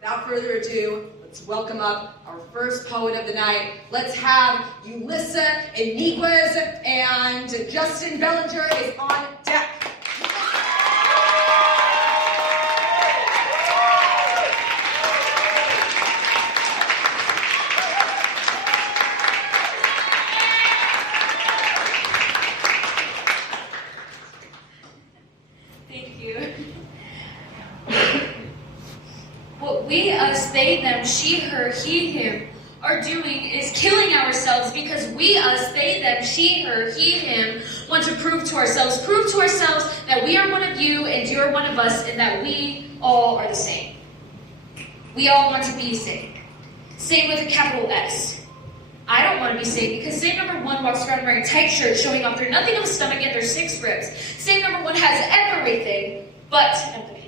without further ado, let's welcome up our first poet of the night. Let's have Ulyssa Iniquez, and Justin Bellinger is on deck. What we, us, they, them, she, her, he, him are doing is killing ourselves because we, us, they, them, she, her, he, him want to prove to ourselves that we are one of you and you're one of us and that we all are the same. We all want to be same. Same with a capital S. I don't want to be same because same number one walks around wearing tight shirts showing off their nothing of a stomach and their 6 ribs. Same number one has everything but empathy.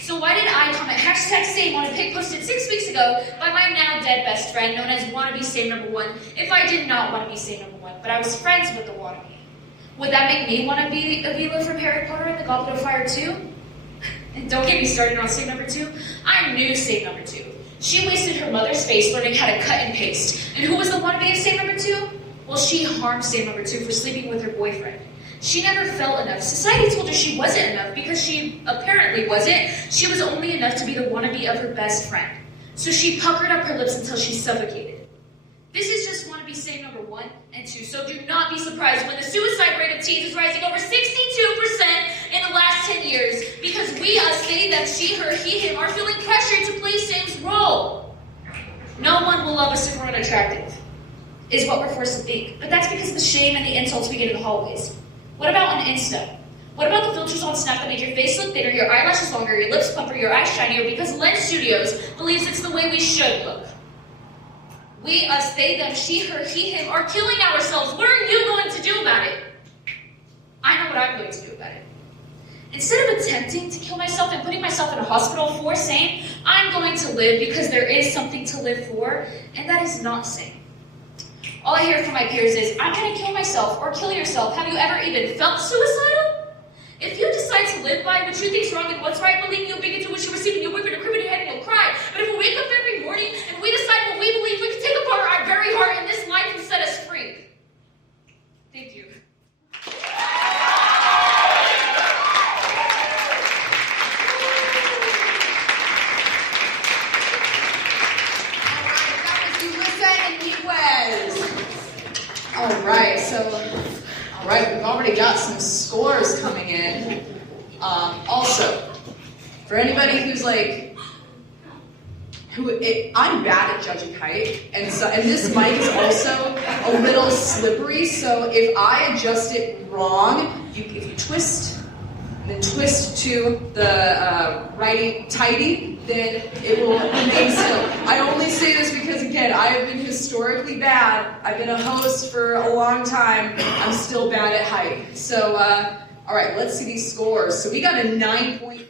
So why did I comment #same on a pic posted 6 weeks ago by my now dead best friend known as wannabe same number one if I did not want to be same number one, but I was friends with the wannabe? Would that make me want to be Avila from Harry Potter and the Goblet of Fire too? And don't get me started on same number 2. I knew same number 2. She wasted her mother's face learning how to cut and paste. And who was the wannabe of same number 2? Well, she harmed same number 2 for sleeping with her boyfriend. She never felt enough. Society told her she wasn't enough because she apparently wasn't. She was only enough to be the wannabe of her best friend. So she puckered up her lips until she suffocated. This is just wannabe same number 1 and 2, so do not be surprised when the suicide rate of teens is rising over 62% in the last 10 years because we, us, they, them, she, her, he, him are feeling pressured to play Sam's role. No one will love us if we're unattractive, is what we're forced to think. But that's because of the shame and the insults we get in the hallways. What about on Insta? What about the filters on Snap that made your face look thinner, your eyelashes longer, your lips plumper, your eyes shinier because Lens Studios believes it's the way we should look? We, us, they, them, she, her, he, him are killing ourselves. What are you going to do about it? I know what I'm going to do about it. Instead of attempting to kill myself and putting myself in a hospital for sane, I'm going to live because there is something to live for, and that is not sane. All I hear from my peers is, I'm going to kill myself or kill yourself. Have you ever even felt suicidal? If you decide to live by what you think is wrong and what's right, believing you'll begin to wish you were sleeping, you'll whip in a crib in your head and you'll cry. But if we wake up every morning and we decide what we believe, we can take apart our very heart and this life and set us free. Thank you. All right, we've already got some scores coming in. Also, for anybody who's like, I'm bad at judging height, and this mic is also a little slippery, so if I adjust it wrong, if you twist, and then twist to the righty-tighty, then it will remain still. I only say this because, again, I have been historically bad. I've been a host for a long time. I'm still bad at height. So, all right, let's see these scores. So we got a 9.5.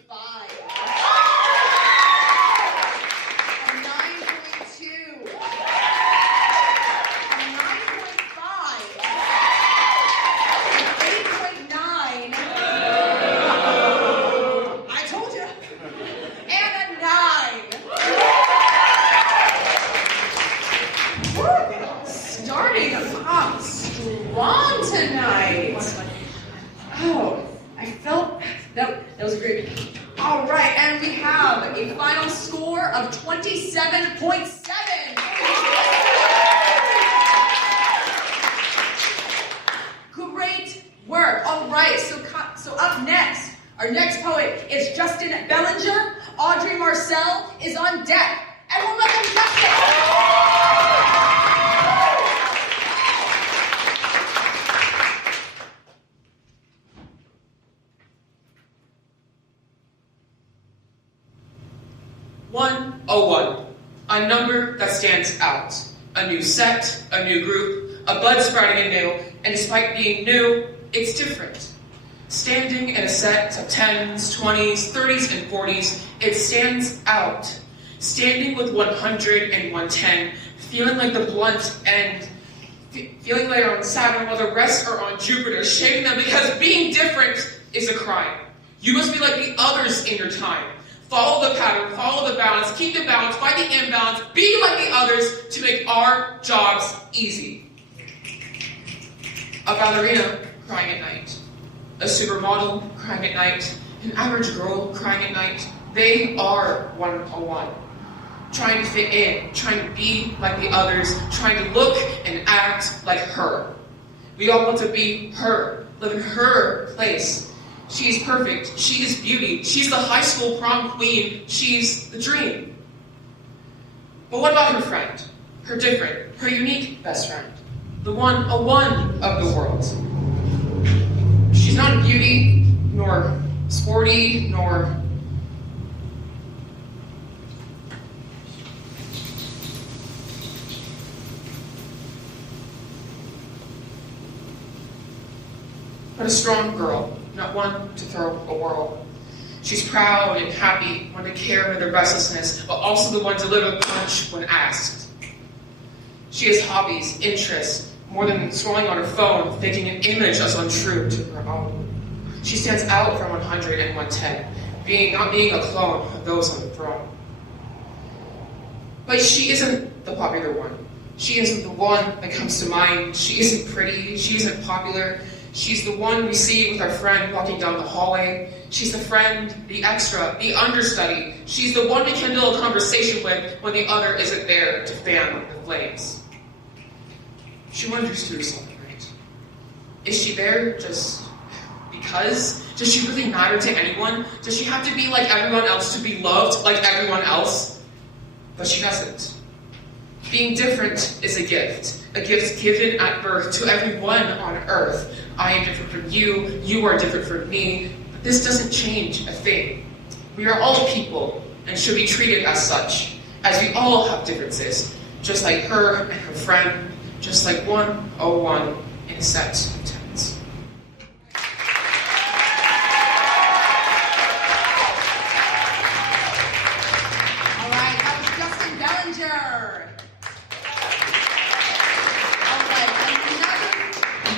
That was great. All right, and we have a final score of 27.7. Great work. All right, so up next, our next poet is Justin Bellinger. Audrey Marcel is on deck. Everyone welcome Justin. One, a number that stands out. A new set, a new group, a bud sprouting anew, and despite being new, it's different. Standing in a set of 10s, 20s, 30s, and 40s, it stands out. Standing with 100 and 110, feeling like the blunt end, feeling like they're on Saturn while the rest are on Jupiter, shaming them because being different is a crime. You must be like the others in your time. Follow the pattern, follow the balance, keep the balance, fight the imbalance, be like the others to make our jobs easy. A ballerina crying at night. A supermodel crying at night. An average girl crying at night. They are 101. Trying to fit in, trying to be like the others, trying to look and act like her. We all want to be her, live in her place. She's perfect, she is beauty, she's the high school prom queen, she's the dream. But what about her friend? Her different, her unique best friend. The 101 of the world. She's not beauty, nor sporty, nor... but a strong girl, not one to throw a whirl. She's proud and happy, one to care for their restlessness, but also the one to live a punch when asked. She has hobbies, interests, more than scrolling on her phone, thinking an image as untrue to her own. She stands out from 100 and 110, not being a clone of those on the throne. But she isn't the popular one. She isn't the one that comes to mind. She isn't pretty, she isn't popular. She's the one we see with our friend walking down the hallway. She's the friend, the extra, the understudy. She's the one to kindle a conversation with when the other isn't there to fan the flames. She wonders to herself, right? Is she there just because? Does she really matter to anyone? Does she have to be like everyone else to be loved like everyone else? But she doesn't. Being different is a gift given at birth to everyone on earth. I am different from you, you are different from me, but this doesn't change a thing. We are all people and should be treated as such, as we all have differences, just like her and her friend, just like 101 in sets of tense. All right, that was Justin Bellinger.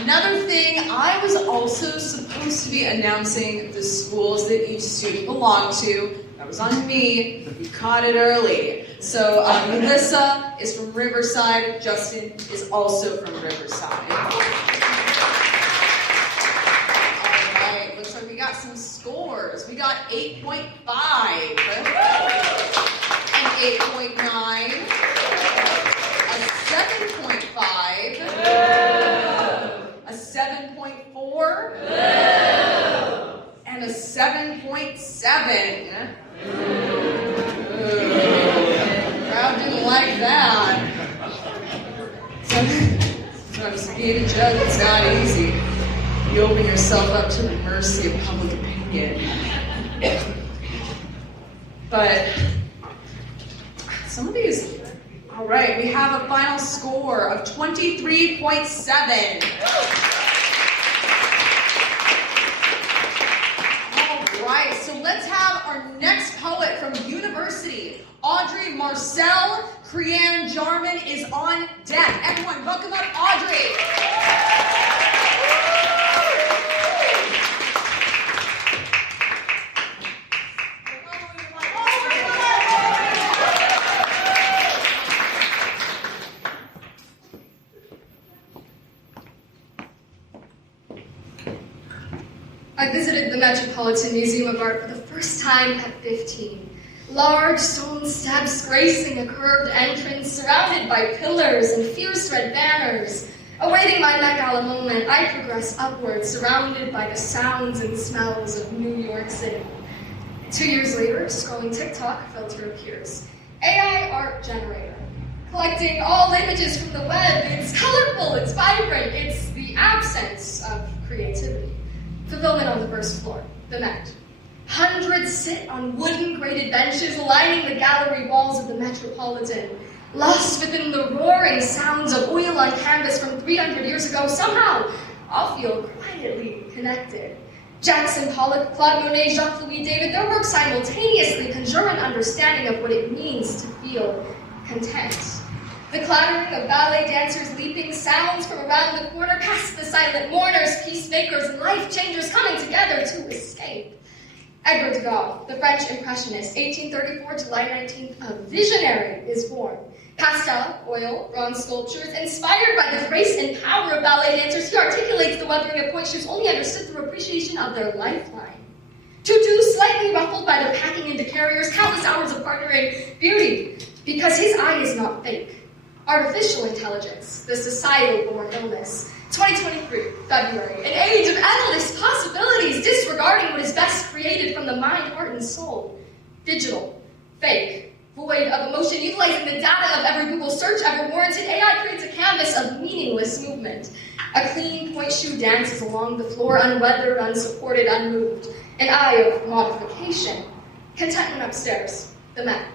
Another thing, I was also supposed to be announcing the schools that each student belonged to. That was on me. You caught it early. So Ulyssa is from Riverside. Justin is also from Riverside. All right, looks like we got some scores. We got 8.5, an 8.9, a 7.5, a 7.4, and a 7.7. Crowd didn't like that. Sometimes being a judge, it's not easy. You open yourself up to the mercy of public opinion. But some of these... All right, we have a final score of 23.7. All right, so let's have our next poet from university. Audrey Marcel, Creann Jarman is on deck. Everyone, welcome up Audrey. I visited the Metropolitan Museum of Art for the first time at 15. Large stone steps gracing a curved entrance, surrounded by pillars and fierce red banners. Awaiting my Met Gala moment, I progress upwards, surrounded by the sounds and smells of New York City. 2 years later, scrolling TikTok, filter appears. AI art generator. Collecting all images from the web. It's colorful, it's vibrant, it's the absence of creativity. Fulfillment on the first floor, the Met. Hundreds sit on wooden grated benches lining the gallery walls of the Metropolitan. Lost within the roaring sounds of oil on canvas from 300 years ago, somehow I'll feel quietly connected. Jackson Pollock, Claude Monet, Jacques-Louis David, their work simultaneously conjure an understanding of what it means to feel content. The clattering of ballet dancers leaping sounds from around the corner past the silent mourners, peacemakers, and life changers coming together to escape. Edgar Degas, the French Impressionist, 1834 July 19th, a visionary, is born. Pastel, oil, bronze sculptures, inspired by the grace and power of ballet dancers, he articulates the weathering of point shoes only understood through appreciation of their lifeline. Tutu, slightly ruffled by the packing into carriers, countless hours of partnering beauty, because his eye is not fake. Artificial intelligence, the societal-born illness. 2023, February, an age of endless possibilities, disregarding what is best created from the mind, heart, and soul. Digital, fake, void of emotion, utilizing the data of every Google search ever warranted, AI creates a canvas of meaningless movement. A clean point shoe dances along the floor, unweathered, unsupported, unmoved. An eye of modification. Contentment upstairs, the map.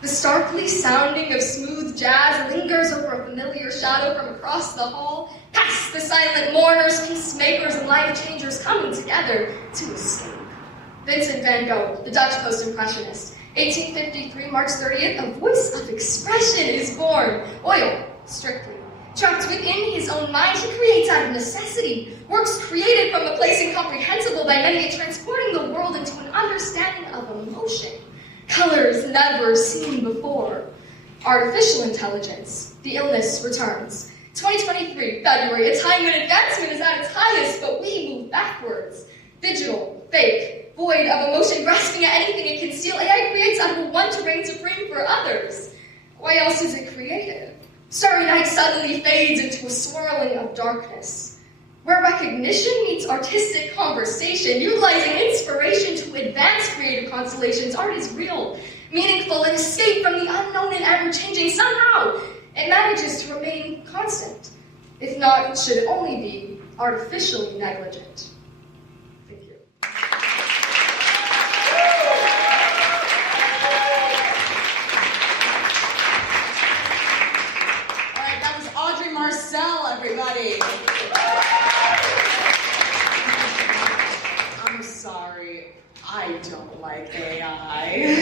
The starkly sounding of smooth jazz lingers over a familiar shadow from across the hall, past the silent mourners, peacemakers, and life-changers coming together to escape. Vincent van Gogh, the Dutch post-impressionist, 1853, March 30th, a voice of expression is born. Oil, strictly. Trapped within his own mind, he creates out of necessity, works created from a place incomprehensible by many, transporting the world into an understanding of emotion. Colors never seen before. Artificial intelligence, the illness returns. 2023, February, a time when advancement is at its highest, but we move backwards. Digital, fake, void of emotion, grasping at anything it can steal, AI creates out of a want to reign supreme for others. Why else is it created? Starry night suddenly fades into a swirling of darkness. Where recognition meets artistic conversation, utilizing inspiration to advance creative constellations, art is real, meaningful, and escape from the unknown and ever-changing. Somehow, it manages to remain constant. If not, it should only be artificially negligent. Thank you. All right, that was Audrey Marcel, everybody. I'm sorry, I don't like AI.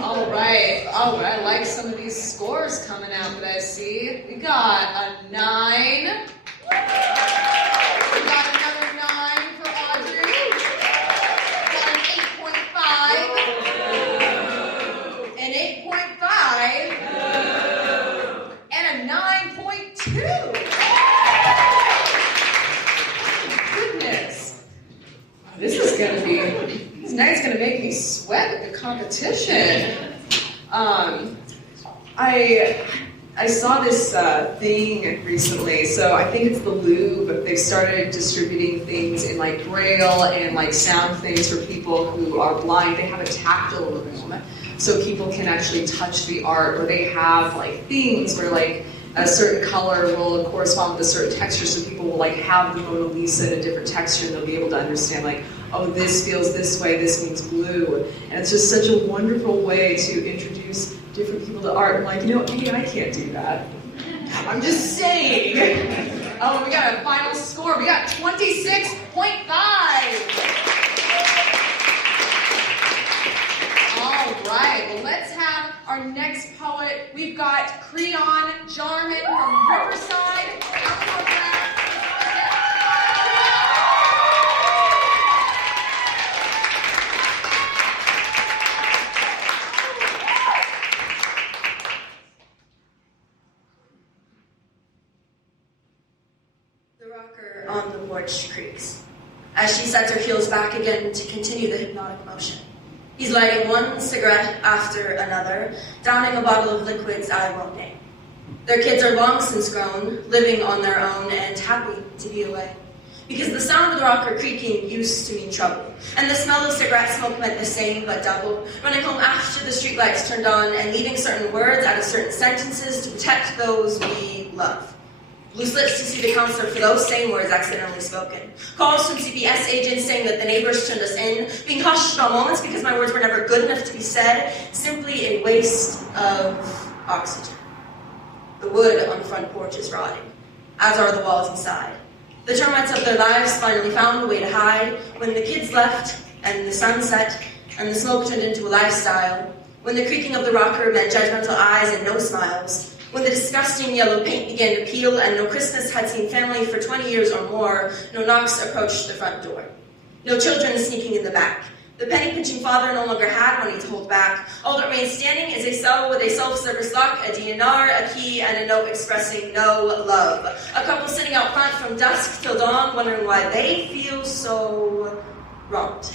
All right, I like some of these scores coming out that I see. We got a 9. We got another 9 for Audrey. We got an 8.5. An 8.5. And a 9.2. Goodness. This night's gonna make me sweat at the competition. I saw this thing recently, so I think it's the Louvre. They've started distributing things in like Braille and like sound things for people who are blind. They have a tactile room, so people can actually touch the art, or they have like things where like a certain color will correspond with a certain texture, so people will like have the Mona Lisa in a different texture, and they'll be able to understand like, oh, this feels this way, this means blue. And it's just such a wonderful way to introduce different people to art. I'm like, you know, maybe I can't do that. I'm just saying. Oh, we got a final score. We got 26.5. All right, well, let's have our next poet. We've got Creann Jarman from Riverside. Eleanor Brown. On the porch creaks, as she sets her heels back again to continue the hypnotic motion. He's lighting one cigarette after another, downing a bottle of liquids I won't name. Their kids are long since grown, living on their own and happy to be away. Because the sound of the rocker creaking used to mean trouble, and the smell of cigarette smoke meant the same but double, running home after the streetlights turned on and leaving certain words out of certain sentences to protect those we love. Loose lips to see the counselor for those same words accidentally spoken. Calls from CPS agents saying that the neighbors turned us in. Being cautious at all moments because my words were never good enough to be said. Simply a waste of oxygen. The wood on the front porch is rotting, as are the walls inside. The termites of their lives finally found a way to hide when the kids left and the sun set and the smoke turned into a lifestyle. When the creaking of the rocker meant judgmental eyes and no smiles. When the disgusting yellow paint began to peel and no Christmas had seen family for 20 years or more, no knocks approached the front door. No children sneaking in the back. The penny-pinching father no longer had money to hold back. All that remained standing is a cell with a self-service lock, a DNR, a key, and a note expressing no love. A couple sitting out front from dusk till dawn, wondering why they feel so wronged.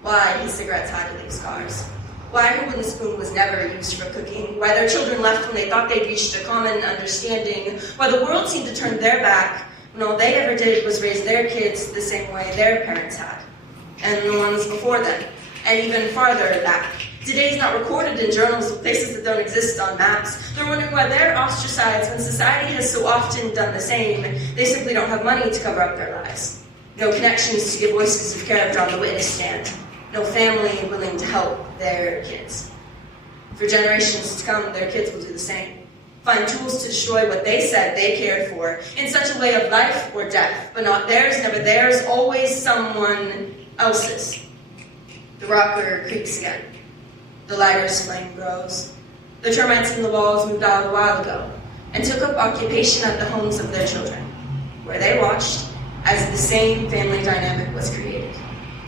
Why his cigarettes had to leave scars. Why her wooden spoon was never used for cooking. Why their children left when they thought they'd reached a common understanding. Why the world seemed to turn their back when all they ever did was raise their kids the same way their parents had. And the ones before them, and even farther back. Today's not recorded in journals of places that don't exist on maps. They're wondering why they're ostracized when society has so often done the same. They simply don't have money to cover up their lives. No connections to give voices of character on the witness stand. No family willing to help their kids. For generations to come, their kids will do the same. Find tools to destroy what they said they cared for, in such a way of life or death, but not theirs, never theirs, always someone else's. The rocker creaks again. The lighter's flame grows. The termites in the walls moved out a while ago and took up occupation at the homes of their children, where they watched as the same family dynamic was created.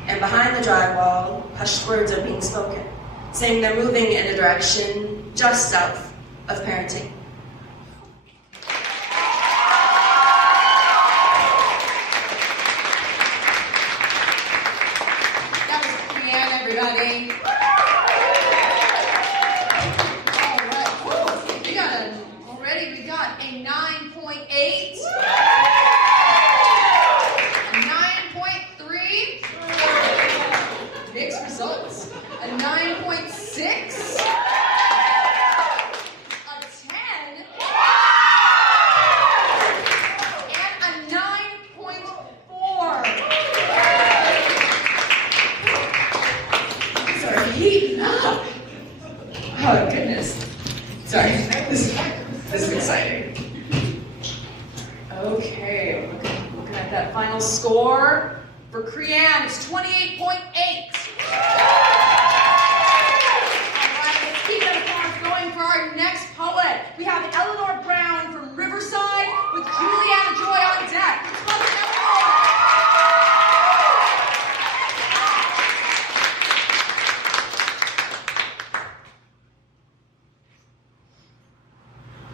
And behind the drywall, hushed words are being spoken, saying they're moving in a direction just south of parenting. Everybody. All right. We got a 9.8, a 9.3, mixed results, a 9.6, a 10, and a 9.4. Heating up. Oh, goodness. Sorry. This is exciting. Okay, looking at that final score. For Creann, it's 28.8. All right, let's keep that applause going for our next poet. We have Eleanor Brown from Riverside with Julianna Joy on deck. Welcome, Eleanor.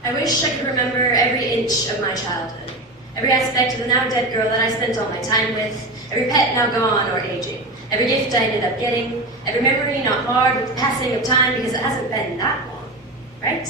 I wish I could remember every inch of my childhood, every aspect of the now dead girl that I spent all my time with, every pet now gone or aging, every gift I ended up getting, every memory not marred with the passing of time because it hasn't been that long, right?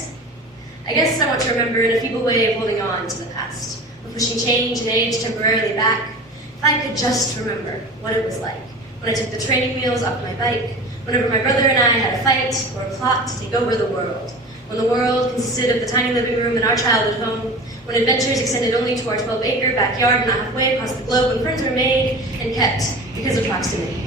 I guess I want to remember in a feeble way of holding on to the past, of pushing change and age temporarily back. If I could just remember what it was like when I took the training wheels off my bike, whenever my brother and I had a fight or a plot to take over the world. When the world consisted of the tiny living room in our childhood home, when adventures extended only to our 12-acre backyard not halfway across the globe, when friends were made and kept because of proximity.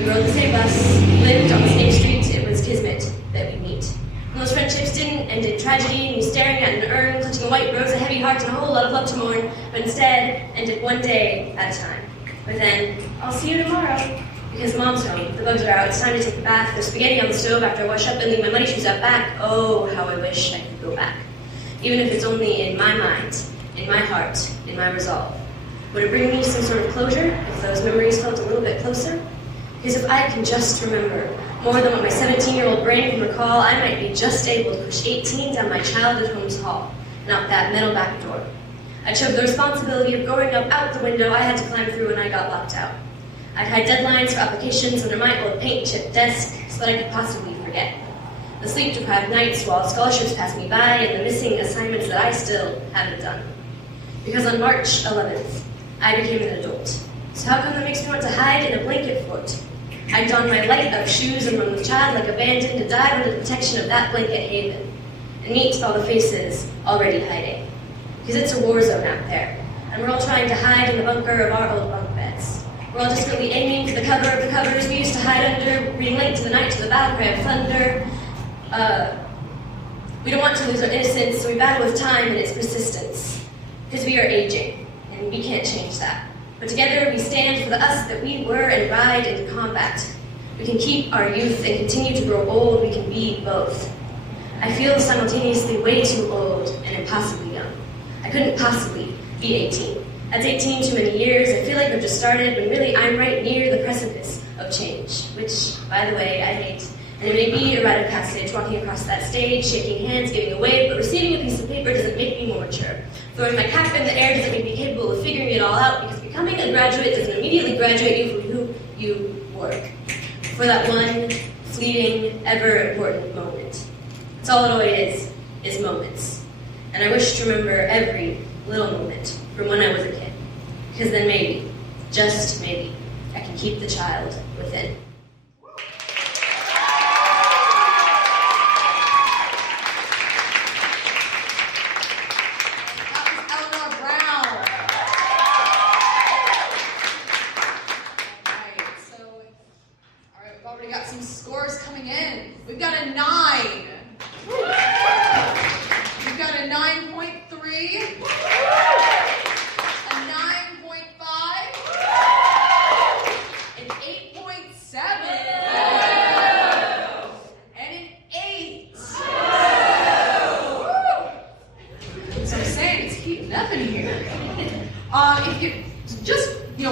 We rode the same bus, lived on the same street, it was kismet that we meet. When those friendships didn't end in tragedy, and you staring at an urn, clutching a white rose, a heavy heart, and a whole lot of love to mourn, but instead ended one day at a time. But then, I'll see you tomorrow. Because Mom's home, the bugs are out, it's time to take a bath, there's spaghetti on the stove after I wash up and leave my money shoes out back. Oh, how I wish I could go back. Even if it's only in my mind, in my heart, in my resolve. Would it bring me some sort of closure if those memories felt a little bit closer? Because if I can just remember more than what my 17-year-old brain can recall, I might be just able to push 18 down my childhood home's hall and out that metal back door. I'd shove the responsibility of growing up out the window I had to climb through when I got locked out. I'd hide deadlines for applications under my old paint-chipped desk so that I could possibly forget. The sleep-deprived nights while scholarships passed me by and the missing assignments that I still haven't done. Because on March 11th, I became an adult. So how come that makes me want to hide in a blanket fort? I'd don my light-up shoes and run with child like abandoned to dive under the protection of that blanket haven and meet all the faces already hiding. Because it's a war zone out there, and we're all trying to hide in the bunker of our old bunk beds. We're all desperately aiming for the cover of the covers we used to hide under, reading late to the night to the battle cry of thunder. We don't want to lose our innocence, so we battle with time and its persistence. Because we are aging, and we can't change that. But together we stand for the us that we were and ride into combat. We can keep our youth and continue to grow old, we can be both. I feel simultaneously way too old and impossibly young. I couldn't possibly be 18. That's 18 too many years. I feel like I've just started, when really I'm right near the precipice of change, which, by the way, I hate. And it may be a rite of passage, walking across that stage, shaking hands, giving a wave, but receiving a piece of paper doesn't make me more mature. Throwing my cap in the air doesn't make me capable of figuring it all out, because becoming a graduate doesn't immediately graduate you from who you work. For that one fleeting, ever-important moment. That's all it always is moments. And I wish to remember every little moment from when I was a kid. Because then maybe, just maybe, I can keep the child within. Eleanor Brown. All right, we've already got some scores coming in. We've got a 9. We've got a 9.3. A 9.5. An 8.7. And an 8. So I'm saying it's heating up in here. If you just,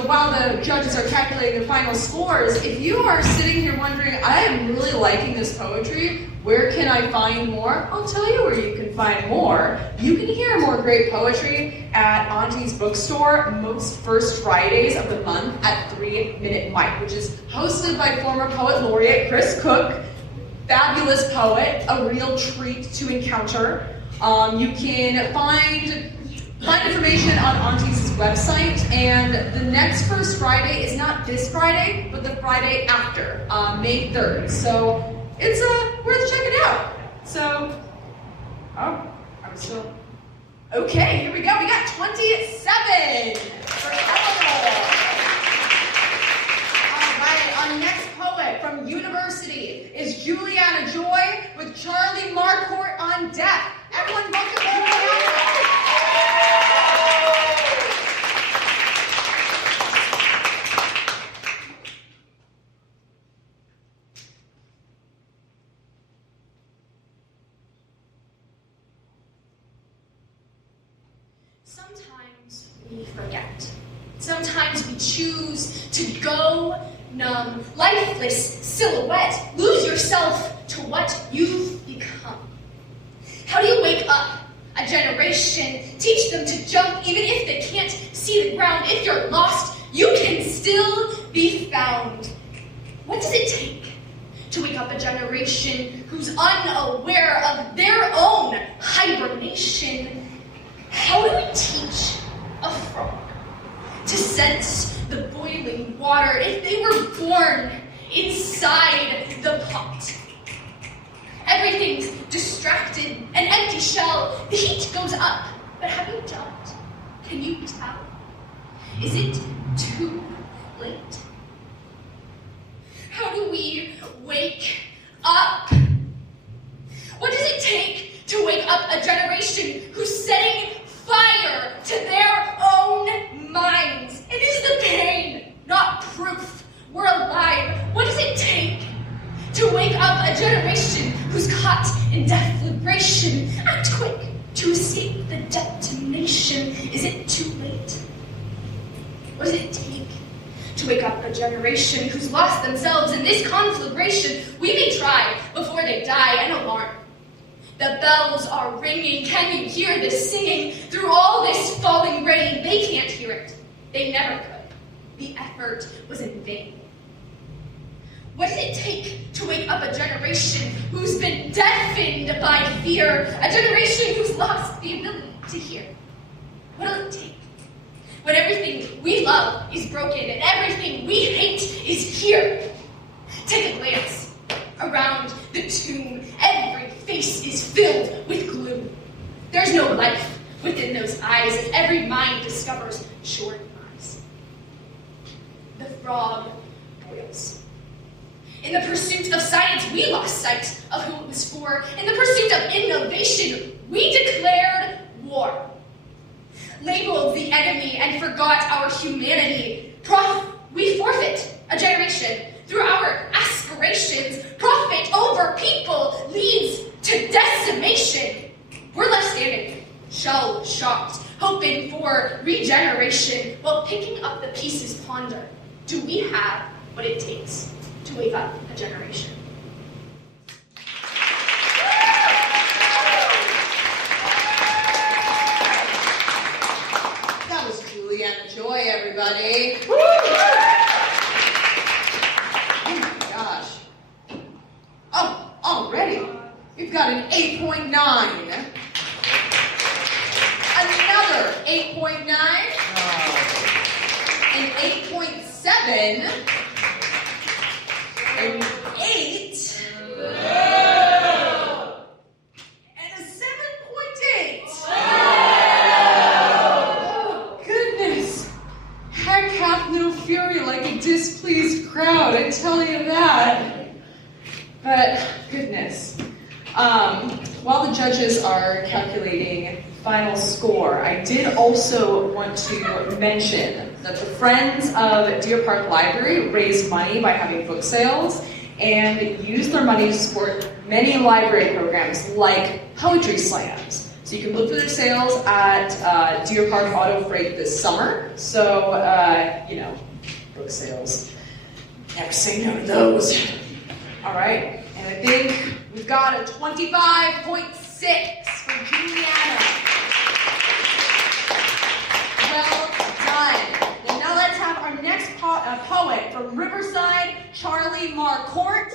while the judges are calculating the final scores, if you are sitting here wondering, I am really liking this poetry, where can I find more? I'll tell you where you can find more. You can hear more great poetry at Auntie's Bookstore most first Fridays of the month at 3 Minute Mike, which is hosted by former poet laureate Chris Cook. Fabulous poet, a real treat to encounter. You can find information on Auntie's website, and the next first Friday is not this Friday, but the Friday after, May 3rd. So it's worth checking out. So, I'm still okay. Here we go. We got 27 for Eleanor. All right, our next poet from university is Julianna Joy with Charlie Marquardt on deck. Everyone, welcome Julianna. Sometimes we forget. Sometimes we choose to go numb, lifeless silhouette. Lose yourself to what you've become. How do you wake up a generation? Teach them to jump even if they can't see the ground. If you're lost, you can still be found. What does it take to wake up a generation who's unaware of their own hibernation? How do we teach a frog to sense the boiling water if they were born inside the pot? Everything's distracted, an empty shell. The heat goes up, but have you jumped? Can you tell? Is it too late? How do we wake up? What does it take to wake up a generation who's setting fire to their own minds? It is the pain, not proof we're alive. What does it take to wake up a generation who's caught in deflagration? Act quick to escape the detonation. Is it too late? What does it take to wake up a generation who's lost themselves in this conflagration? We may try before they die. An alarm. The bells are ringing. Can you hear this singing? Through all this falling rain, they can't hear it. They never could. The effort was in vain. What does it take to wake up a generation who's been deafened by fear? A generation who's lost the ability to hear? What will it take when everything we love is broken and everything we hate is here? Take a glance around the tomb. Every face is filled with gloom. There's no life within those eyes as every mind discovers short eyes. The frog boils. In the pursuit of science, we lost sight of who it was for. In the pursuit of innovation, we declared war. Labeled the enemy and forgot our humanity. We forfeit a generation through our aspirations. Profit over people leads to decimation. We're left standing, shell-shocked, hoping for regeneration, while picking up the pieces ponder. Do we have what it takes to wake up a generation. That was Julianna Joy, everybody. Oh my gosh. Oh, already. We've got an 8.9. Another 8.9. An 8.7. An 8. And a 7.8. Goodness. Heck hath no fury like a displeased crowd, I tell you that. But, goodness. While the judges are calculating final score, I did also want to mention that the Friends of Deer Park Library raised money by having book sales and used their money to support many library programs like poetry slams. So you can look for their sales at Deer Park Auto Freight this summer. So, book sales. Never say no to those. All right, and I think we've got a 25.6 for Julianna. Well done. And now let's have our next poet from Riverside, Charlie Marquardt.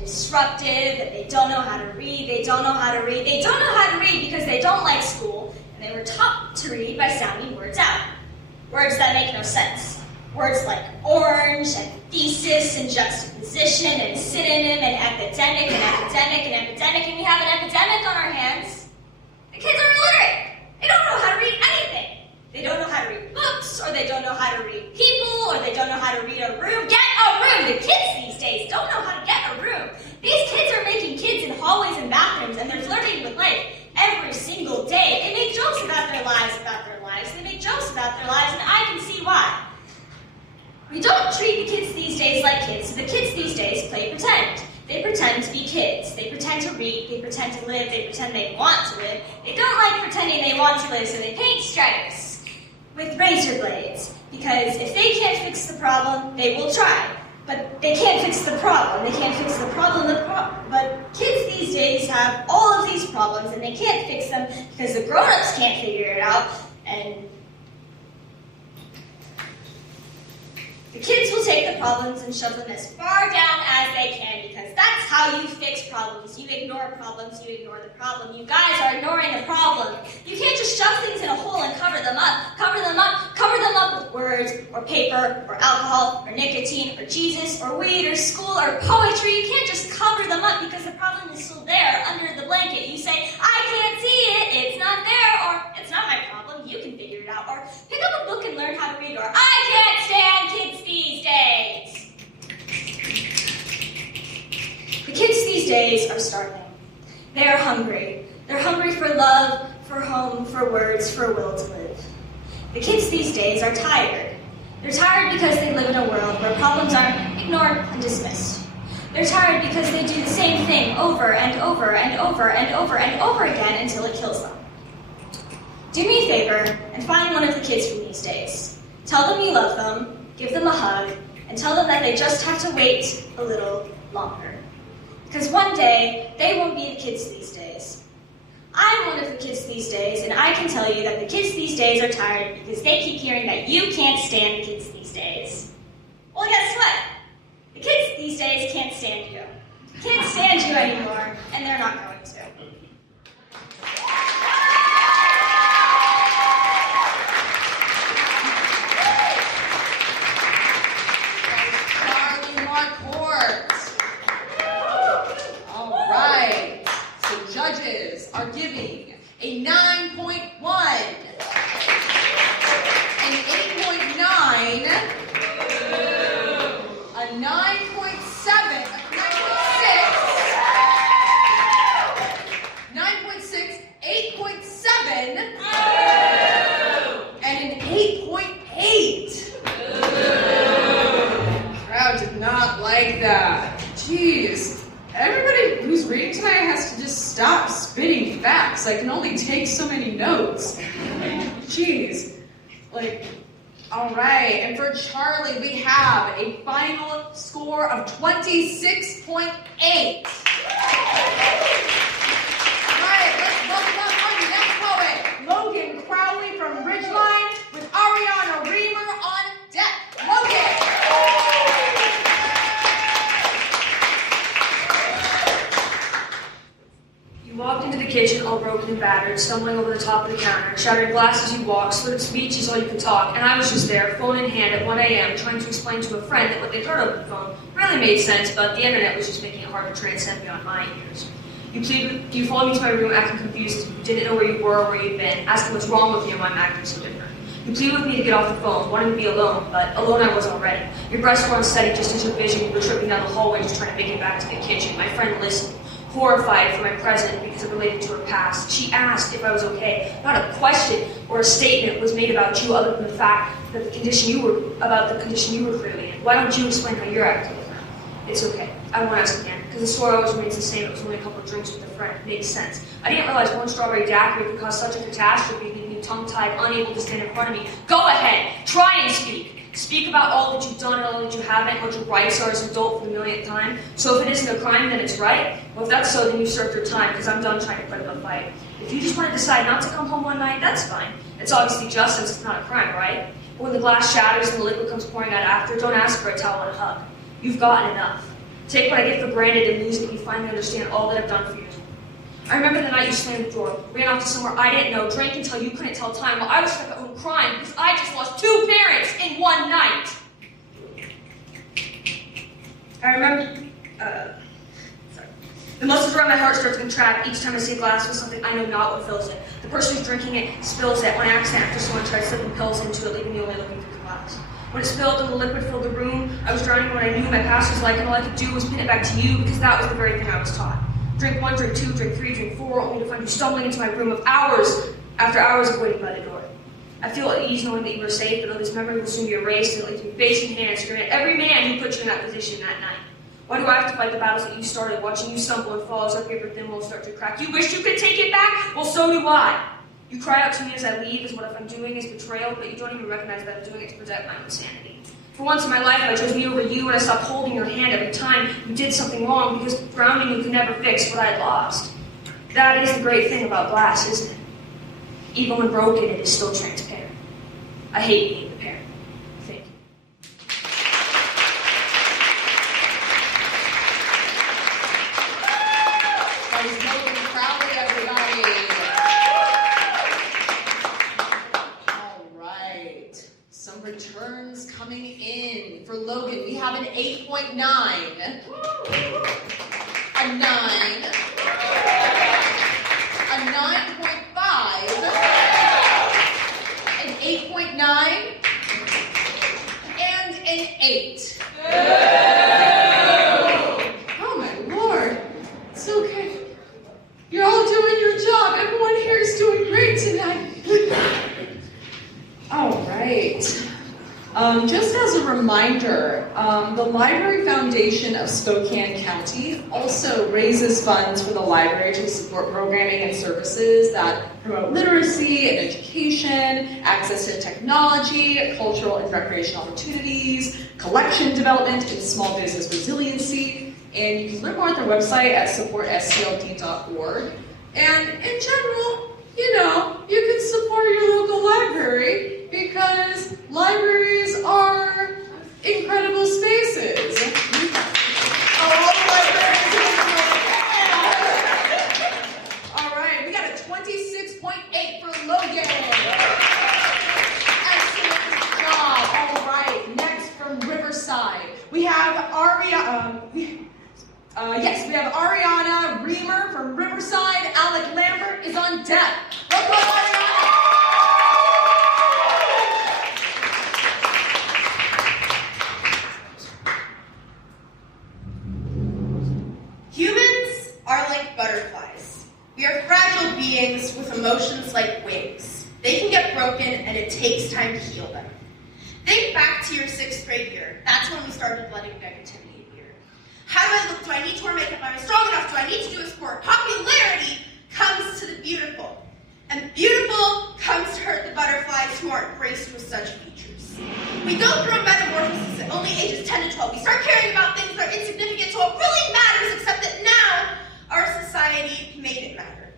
Disruptive, that they don't know how to read, they don't know how to read because they don't like school, and they were taught to read by sounding words out. Words that make no sense. Words like orange, and thesis, and juxtaposition, and synonym, and epidemic, and epidemic, and epidemic, and we have an epidemic on our hands. The kids are illiterate. They don't know how to read anything. They don't know how to read books, or they don't know how to read people, or they don't know how to read a room. Get a room! The kids these days don't know how to get a room. These kids are making kids in hallways and bathrooms, and they're flirting with life every single day. They make jokes about their lives. They make jokes about their lives, and I can see why. We don't treat the kids these days like kids, so the kids these days play pretend. They pretend to be kids. They pretend to read, they pretend to live, they pretend they want to live. They don't like pretending they want to live, so they paint stripes with razor blades, because if they can't fix the problem, they will try. But they can't fix the problem. They can't fix the problem. But kids these days have all of these problems, and they can't fix them because the grown-ups can't figure it out. And the kids will take the problems and shove them as far down as they can, because that's how you fix problems. You ignore problems, you ignore the problem. You guys are ignoring the problem. You can't just shove things in a hole and cover them up with words, or paper, or alcohol, or nicotine, or Jesus, or weed, or school, or poetry. You can't just cover them up because the problem is still there under the blanket. You say, I can't see it, it's not there, or it's not my problem, you can figure it out, or pick up a book and learn how to read, or I can't stand kids these days. The kids these days are starving. They are hungry. They're hungry for love, for home, for words, for a will to live. The kids these days are tired. They're tired because they live in a world where problems are ignored and dismissed. They're tired because they do the same thing over and over and over and over and over again until it kills them. Do me a favor and find one of the kids from these days. Tell them you love them, give them a hug, and tell them that they just have to wait a little longer. Because one day, they won't be the kids these days. I'm one of the kids these days, and I can tell you that the kids these days are tired because they keep hearing that you can't stand the kids these days. Well, guess what? The kids these days can't stand you. Can't stand you anymore, and they're not going to. Charlie Marquardt. All right. So judges are giving a 9.1, an 8.9, a 9.7, a 9.6, 8.7, like that. Jeez. Everybody who's reading tonight has to just stop spitting facts. I can only take so many notes. Jeez. Like, all right. And for Charlie, we have a final score of 26.8. All right, let's welcome up our next poet, Logan Crowley from Ridgeline, with Arianna Reamer on deck. Logan! You walked into the kitchen all broken and battered, stumbling over the top of the counter, shattering glass as you walked, slurred speech is all you could talk, and I was just there, phone in hand at 1 a.m., trying to explain to a friend that what they'd heard over the phone really made sense, but the internet was just making it hard to transcend beyond my ears. You followed me to my room acting confused, you didn't know where you were or where you'd been, asking what's wrong with me or why I'm acting so different. You pleaded with me to get off the phone, wanting to be alone, but alone I was already. Your breasts were unsteady just as your vision, you were tripping down the hallway just trying to make it back to the kitchen. My friend listened, horrified for my present because it related to her past. She asked if I was okay. Not a question or a statement was made about you other than the fact that the condition you were clearly in. Why don't you explain how you're acting with her? It's okay. I won't ask again, because the story always remains the same. It was only a couple of drinks with a friend. It makes sense. I didn't realize one strawberry daiquiri could cause such a catastrophe, leaving you tongue-tied, unable to stand in front of me. Go ahead. Try and speak. Speak about all that you've done and all that you haven't, what your rights are as an adult for the millionth time. So if it isn't a crime, then it's right? Well, if that's so, then you've served your time, because I'm done trying to put up a fight. If you just want to decide not to come home one night, that's fine. It's obviously justice, it's not a crime, right? But when the glass shatters and the liquid comes pouring out after, don't ask for a towel and a hug. You've gotten enough. Take what I get for granted and lose it when you finally understand all that I've done for you. I remember the night you slammed the door, ran off to somewhere I didn't know, drank until you couldn't tell time, while I was stuck at home crying because I just lost 2 parents in one night. I remember, the muscles around my heart start to contract each time I see a glass with something I know not what fills it. The person who's drinking it spills it on accident after someone tried slipping pills into it, leaving me only looking through the glass. When it spilled and the liquid filled the room, I was drowning in what I knew my past was like, and all I could do was pin it back to you because that was the very thing I was taught. Drink 1, drink 2, drink 3, drink 4, only to find you stumbling into my room of hours after hours of waiting by the door. I feel at ease knowing that you were safe, but all these memories will soon be erased, and it leaves me face in hand, screaming at every man who put you in that position that night. Why do I have to fight the battles that you started, watching you stumble and fall as our paper thin walls start to crack? You wish you could take it back? Well, so do I. You cry out to me as I leave, as what if I'm doing is betrayal, but you don't even recognize that I'm doing it to protect my own sanity. For once in my life, I chose me over you, and I stopped holding your hand every time you did something wrong, because drowning you could never fix what I had lost. That is the great thing about glass, isn't it? Even when broken, it is still transparent. I hate being the parent. Thank you. That is Logan Crowley, everybody. All right. Some returns coming in. For Logan, we have an 8.9. A 9. A 9.5. An 8.9. And an 8. Oh my Lord. It's okay. You're all doing your job. Everyone here is doing great tonight. All right. Just as a reminder, the Library Foundation of Spokane County also raises funds for the library to support programming and services that promote literacy and education, access to technology, cultural and recreational opportunities, collection development, and small business resiliency. And you can learn more at their website at supportstld.org. And in general, you can support your local library because libraries are incredible spaces. All right, we got a 26.8 for Logan. Excellent job. All right, next from Riverside, we have Arianna Reamer from Riverside. Alec Lambert is on deck. Welcome, Arianna. Humans are like butterflies. We are fragile beings with emotions like wings. They can get broken and it takes time to heal them. Think back to your 6th grade year. That's when we started letting negativity in here. How do I look? Do I need to wear makeup? Am I strong enough? Do I need to do a sport? Popularity comes to the beautiful. And beautiful comes to hurt the butterflies who aren't graced with such features. We go through a metamorphosis at only ages 10 to 12. We start caring about things that are insignificant to what really matters, except that now our society made it matter.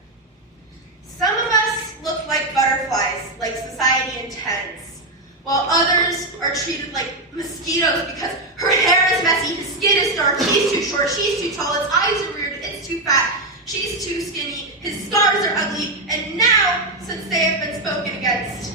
Some of us look like butterflies, like society intends, while others are treated like mosquitoes because her hair is messy, his skin is dark, he's too short, she's too tall, his eyes are weird, it's too fat, she's too skinny, his scars are ugly, and now, since they have been spoken against,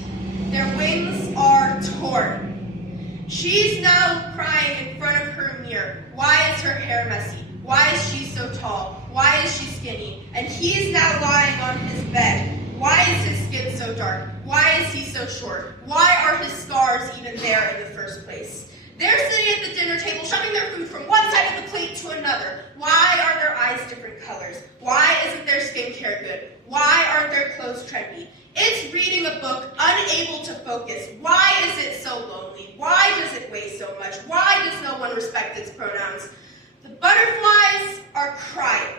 their wings are torn. She's now crying in front of her mirror. Why is her hair messy? Why is she so tall? Why is she skinny? And he's now lying on his bed. Why is his skin so dark? Why is he so short? Why are his scars even there in the first place? They're sitting at the dinner table, shoving their food from one side of the plate to another. Why are their eyes different colors? Why isn't their skincare good? Why aren't their clothes trendy? It's reading a book, unable to focus. Why is it so lonely? Why does it weigh so much? Why does no one respect its pronouns? The butterflies are crying.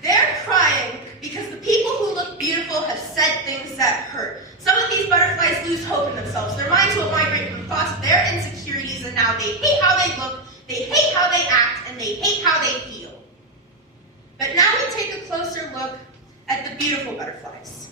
They're crying because the people who look beautiful have said things that hurt. Some of these butterflies lose hope in themselves. Their minds will migrate from thoughts of their insecurities, and now they hate how they look, they hate how they act, and they hate how they feel. But now we take a closer look at the beautiful butterflies.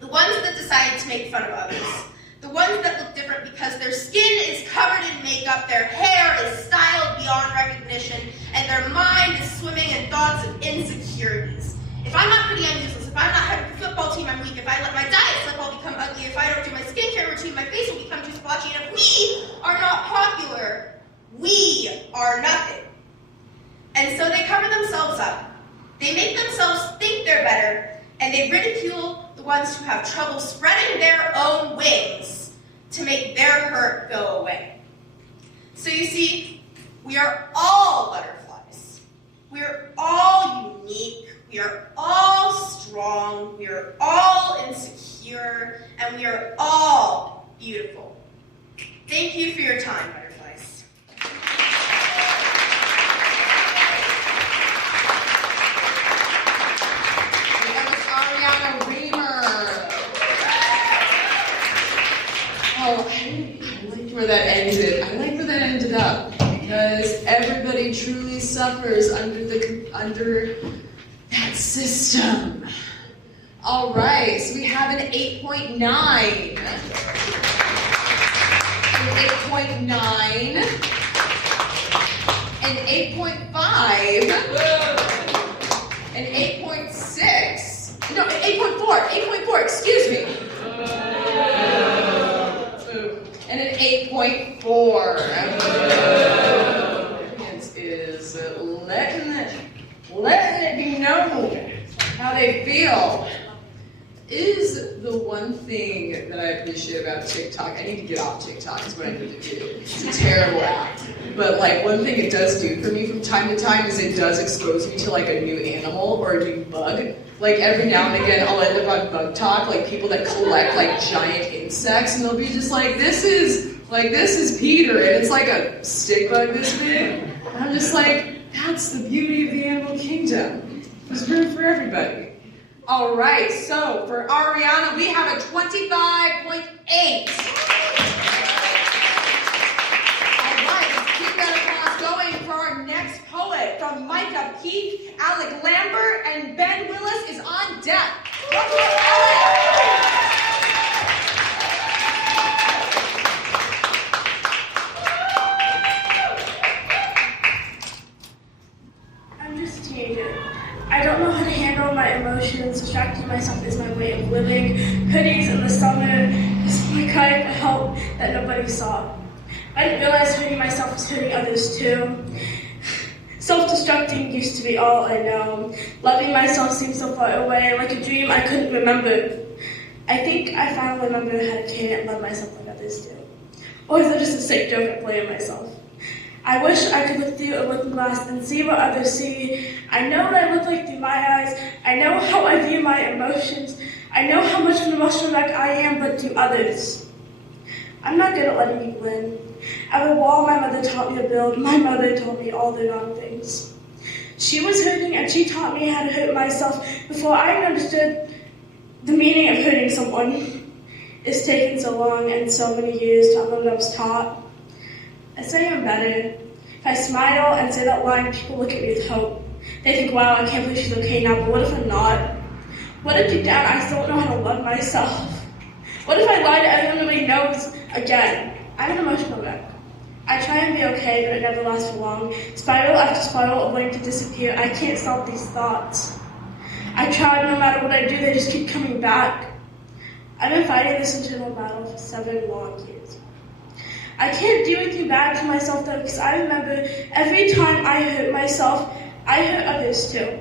The ones that decide to make fun of others. The ones that look different because their skin is covered in makeup, their hair is styled beyond recognition, and their mind is swimming in thoughts of insecurities. If I'm not pretty, I'm useless. If I'm not head of the football team, I'm weak. If I let my diet slip, I'll become ugly. If I don't do my skincare routine, my face will become too splotchy. And if we are not popular, we are nothing. And so they cover themselves up. They make themselves think they're better, and they ridicule the ones who have trouble spreading their own wings to make their hurt go away. So you see, we are all butterflies. We're all unique. We are all strong. We are all insecure. And we are all beautiful. Thank you for your time, butterflies. Arianna Reamer. Oh, I liked where that ended. I like where that ended up because everybody truly suffers under that system. All right, so we have an 8.9. An 8.9. An 8.5. An 8.6. No, 8.4. 8.4, excuse me. And an 8.4. It is letting it be known how they feel. Is the one thing that I appreciate about TikTok. I need to get off TikTok is what I need to do. It's a terrible app. But like one thing it does do for me from time to time is it does expose me to like a new animal or a new bug. Like every now and again I'll end up on Bug Talk, like people that collect like giant insects, and they'll be just like, this is Peter, and it's like a stick bug this big. And I'm just like, that's the beauty of the animal kingdom. There's room for everybody. All right, so for Arianna, we have a 25.8. All right, let's keep that applause going for our next poet. From Micah Peak, Alec Lambert, and Ben Willis is on deck. Welcome to Alec. I'm just a teenager. I don't know how to handle my emotions. Distracting myself is my way of living. Hoodies in the summer is my kind of help that nobody saw. I didn't realize hurting myself was hurting others too. Self-destructing used to be all I know. Loving myself seemed so far away, like a dream I couldn't remember. I think I finally remembered how to care and love myself like others do. Or is it just a sick joke at playing myself? I wish I could look through a looking glass and see what others see. I know what I look like through my eyes. I know how I view my emotions. I know how much of an emotional wreck I am, but to others. I'm not good at letting people in. At a wall my mother taught me to build. My mother taught me all the wrong things. She was hurting and she taught me how to hurt myself before I understood the meaning of hurting someone. It's taken so long and so many years to learn what I was taught. I say I'm better. If I smile and say that line, people look at me with hope. They think, wow, I can't believe she's okay now, but what if I'm not? What if deep down I don't know how to love myself? What if I lie to everyone nobody knows again? I'm an emotional wreck. I try and be okay, but it never lasts for long. Spiral after spiral of wanting to disappear. I can't stop these thoughts. I try, but no matter what I do, they just keep coming back. I've been fighting this internal battle for 7 long years. I can't do anything bad to myself though, because I remember every time I hurt myself, I hurt others too.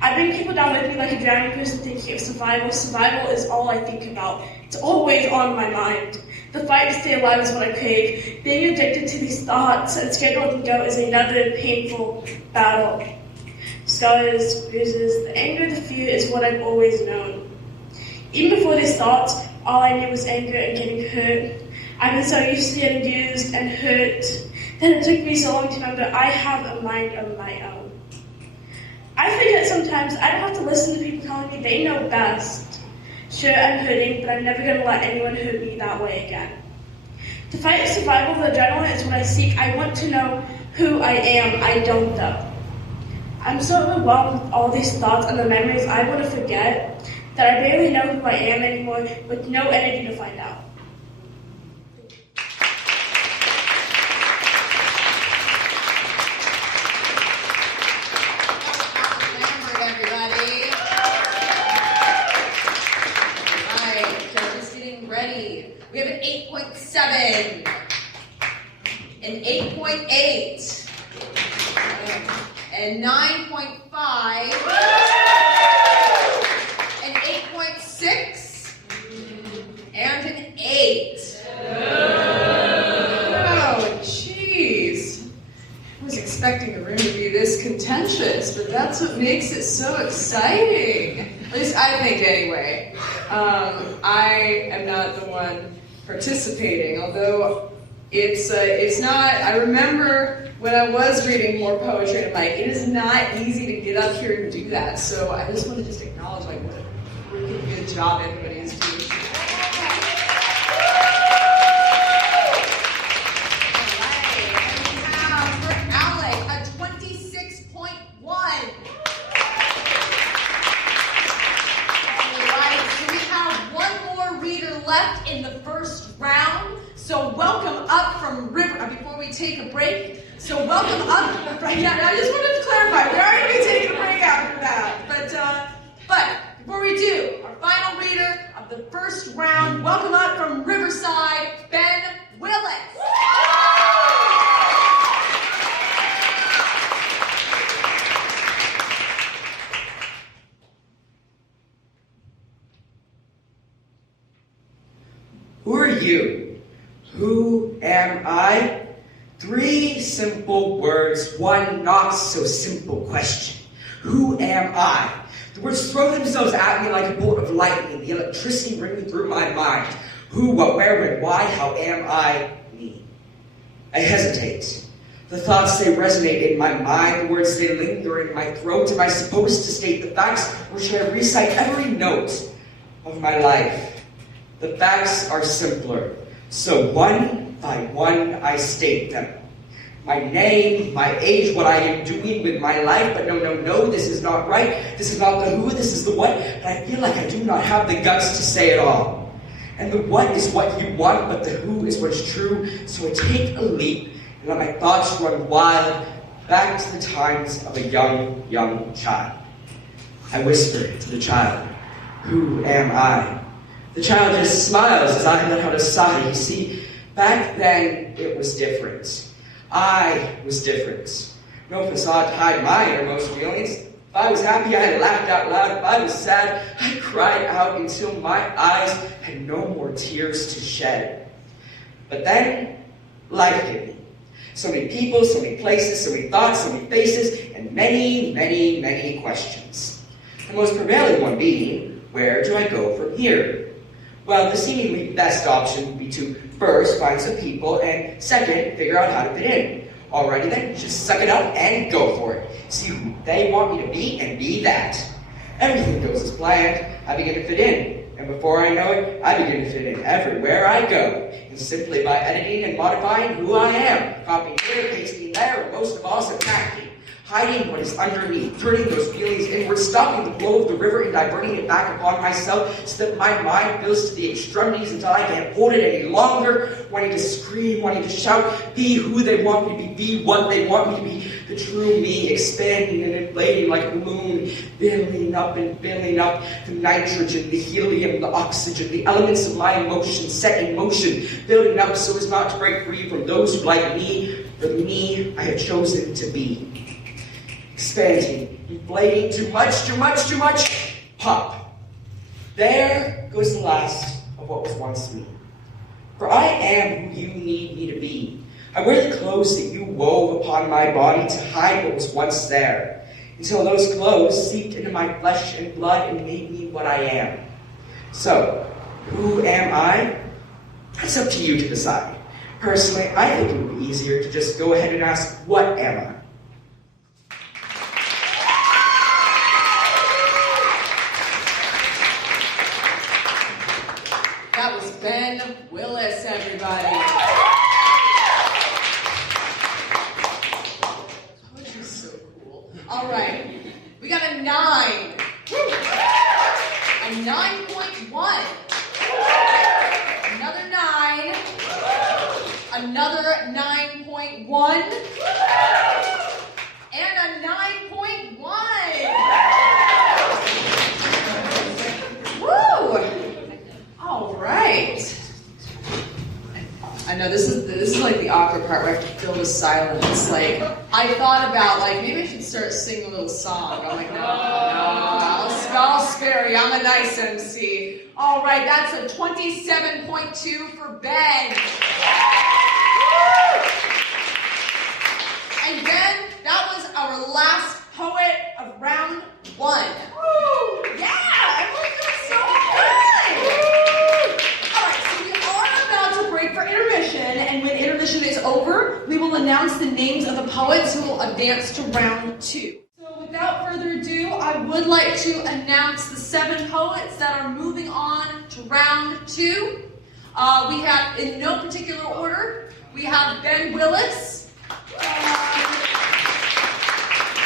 I bring people down with me like a drowning person thinking of survival. Survival is all I think about. It's always on my mind. The fight to stay alive is what I crave. Being addicted to these thoughts and scared to let them go is another painful battle. Scars, bruises, the anger, the fear is what I've always known. Even before these thoughts, all I knew was anger and getting hurt. I've been so used to getting used and hurt that it took me so long to remember I have a mind of my own. I forget sometimes I don't have to listen to people telling me they know best. Sure, I'm hurting, but I'm never going to let anyone hurt me that way again. To fight survival with adrenaline is what I seek. I want to know who I am. I don't though. I'm so overwhelmed with all these thoughts and the memories I want to forget that I barely know who I am anymore with no energy to find out. We have an 8.7, an 8.8, and 9.5, an 8.6, and an 8. Oh, jeez. I was expecting the room to be this contentious, but that's what makes it so exciting. At least I think anyway. I am not the one participating, although it's not. I remember when I was reading more poetry, and I'm like, it is not easy to get up here and do that. So I just want to just acknowledge like what a freaking good job everybody is doing. Left in the first round. So welcome up from River, before we take a break. So welcome up, yeah, I just wanted to clarify, we are going to be taking a break after that. But before we do, our final reader of the first round, welcome up from Riverside, Ben Willis. Who are you? Who am I? 3 simple words, 1 not so simple question. Who am I? The words throw themselves at me like a bolt of lightning, the electricity ringing through my mind. Who, what, where, when, why, how am I me? I hesitate. The thoughts, they resonate in my mind, the words, they linger in my throat. Am I supposed to state the facts, or should I recite every note of my life? The facts are simpler, so one by one I state them. My name, my age, what I am doing with my life, but no, this is not right. This is not the who, this is the what, but I feel like I do not have the guts to say it all. And the what is what you want, but the who is what is true, so I take a leap and let my thoughts run wild back to the times of a young child. I whisper to the child, who am I? The child just smiles as I let out a sigh. You see, back then it was different. I was different. No facade to hide my innermost feelings. If I was happy, I laughed out loud. If I was sad, I cried out until my eyes had no more tears to shed. But then, life hit me. So many people, so many places, so many thoughts, so many faces, and many questions. The most prevailing one being, where do I go from here? Well, the seemingly best option would be to First, find some people, and second, figure out how to fit in. Alrighty then, just suck it up and go for it. See who they want me to be and be that. Everything goes as planned. I begin to fit in. And before I know it, I begin to fit in everywhere I go. And simply by editing and modifying who I am, copying here, pasting there, and most of all, subtracting. Hiding what is underneath, turning those feelings inward, stopping the flow of the river and diverting it back upon myself so that my mind fills to the extremities until I can't hold it any longer, wanting to scream, wanting to shout, be who they want me to be what they want me to be, the true me, expanding and inflating like a balloon, filling up and filling up the nitrogen, the helium, the oxygen, the elements of my emotion set in motion, building up so as not to break free from those who like me, the me I have chosen to be. Expanding, inflating, too much, pop. There goes the last of what was once me. For I am who you need me to be. I wear the clothes that you wove upon my body to hide what was once there, until those clothes seeped into my flesh and blood and made me what I am. So, who am I? That's up to you to decide. Personally, I think it would be easier to just go ahead and ask, what am I? That was Ben Willis, everybody. Poetry's so cool. All right, we got a 9. A 9.1. Another 9. Another 9.1. And a 9.1. Woo! All right. I know this is like the awkward part where I have to fill the silence. Like, I thought about, like, maybe I should start singing a little song. I'm like, no, I'll spare you. I'm a nice MC. All right, that's a 27.2 for Ben. And Ben, that was our last poet of round 1. Woo! Yeah, everyone's doing so good. All right, so we are about to break for intermission, and when intermission is over, we will announce the names of the poets who will advance to round 2. So without further ado, I would like to announce the 7 poets that are moving on to round 2. We have, in no particular order, we have Ben Willis,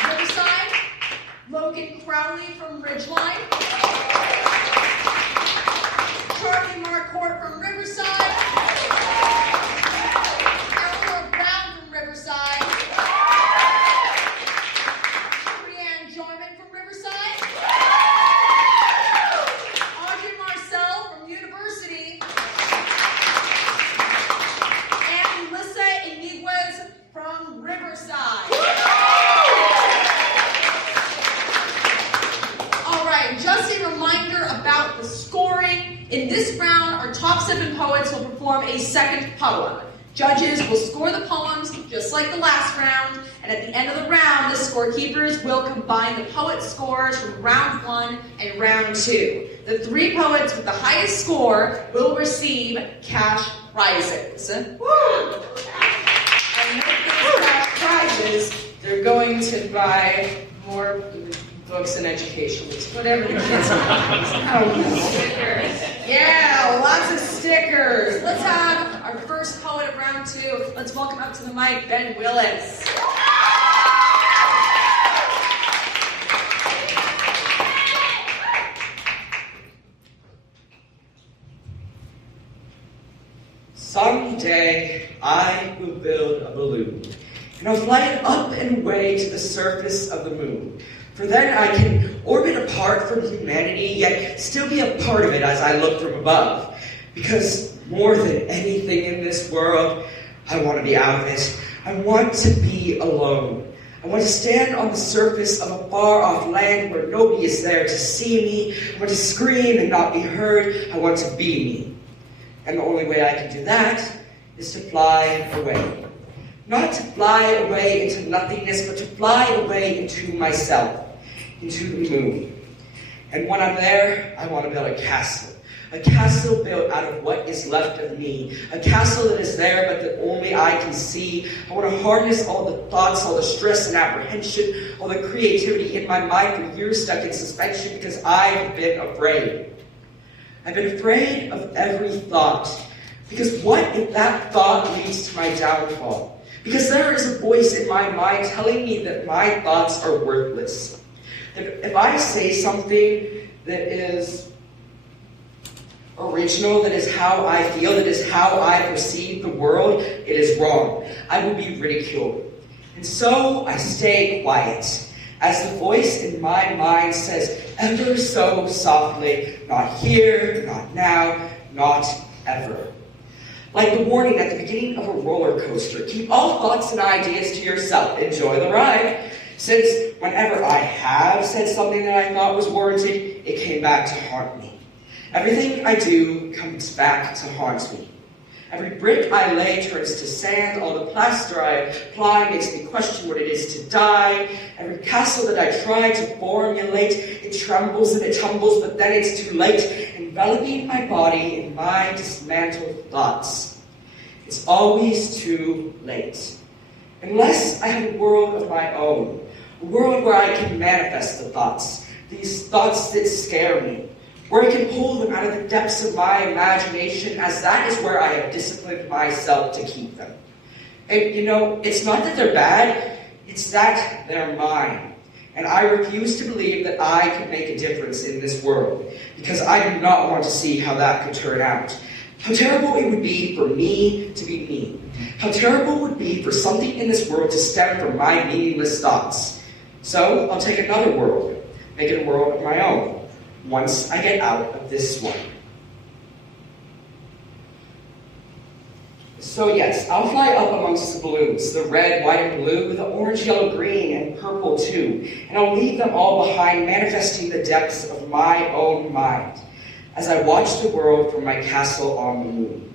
Riverside, Logan Crowley from Ridgeline, Marquardt from Riverside, Eleanor Brown from Riverside, Creann Jarman from Riverside, Audrey Marcel from University, and Ulyssa Iniquez from Riverside. All right, just a reminder about the scoring. In this round, our top 7 poets will perform a second poem. Judges will score the poems just like the last round, and at the end of the round, the scorekeepers will combine the poet scores from round 1 and round 2. The 3 poets with the highest score will receive cash prizes. Woo! And with those cash prizes, they're going to buy more books and education, whatever the kids want. I don't know. Yeah, lots of stickers. Let's have our first poet of round 2. Let's welcome up to the mic, Ben Willis. Someday I will build a balloon, and I'll fly it up and away to the surface of the moon. For then I can orbit apart from humanity, yet still be a part of it as I look from above. Because more than anything in this world, I want to be out of it. I want to be alone. I want to stand on the surface of a far-off land where nobody is there to see me. I want to scream and not be heard. I want to be me. And the only way I can do that is to fly away. Not to fly away into nothingness, but to fly away into myself, into the moon. And when I'm there, I want to build a castle. A castle built out of what is left of me. A castle that is there but that only I can see. I want to harness all the thoughts, all the stress and apprehension, all the creativity in my mind for years stuck in suspension because I've been afraid. I've been afraid of every thought. Because what if that thought leads to my downfall? Because there is a voice in my mind telling me that my thoughts are worthless. That if I say something that is original, that is how I feel, that is how I perceive the world, it is wrong. I will be ridiculed. And so I stay quiet, as the voice in my mind says ever so softly, not here, not now, not ever. Like the warning at the beginning of a roller coaster, keep all thoughts and ideas to yourself, enjoy the ride. Since whenever I have said something that I thought was warranted, it came back to haunt me. Everything I do comes back to haunt me. Every brick I lay turns to sand. All the plaster I apply makes me question what it is to die. Every castle that I try to formulate, it trembles and it tumbles, but then it's too late, enveloping my body in my dismantled thoughts. It's always too late. Unless I have a world of my own, a world where I can manifest the thoughts, these thoughts that scare me, where I can pull them out of the depths of my imagination, as that is where I have disciplined myself to keep them. And it's not that they're bad, it's that they're mine. And I refuse to believe that I can make a difference in this world, because I do not want to see how that could turn out. How terrible it would be for me to be me. How terrible it would be for something in this world to stem from my meaningless thoughts. So I'll take another world, make it a world of my own, once I get out of this one. So yes, I'll fly up amongst the balloons, the red, white, and blue, the orange, yellow, green, and purple too, and I'll leave them all behind, manifesting the depths of my own mind, as I watch the world from my castle on the moon.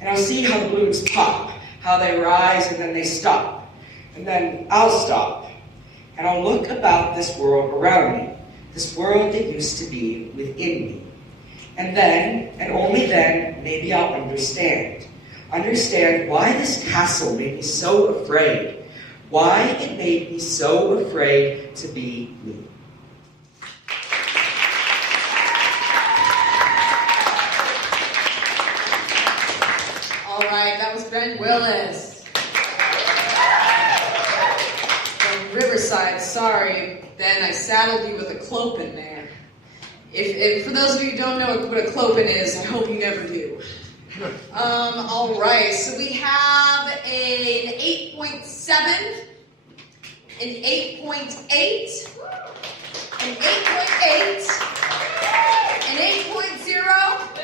And I'll see how the balloons pop, how they rise and then they stop, and then I'll stop, and I'll look about this world around me, this world that used to be within me. And then, and only then, maybe I'll understand why this castle made me so afraid, why it made me so afraid to be me. All right, that was Ben Willis from Riverside. Sorry, Ben, I saddled you with a clopin there. If for those of you who don't know what a clopin is, I hope you never do. All right, so we have an 8.7, an 8.8, an 8.8, an 8.0,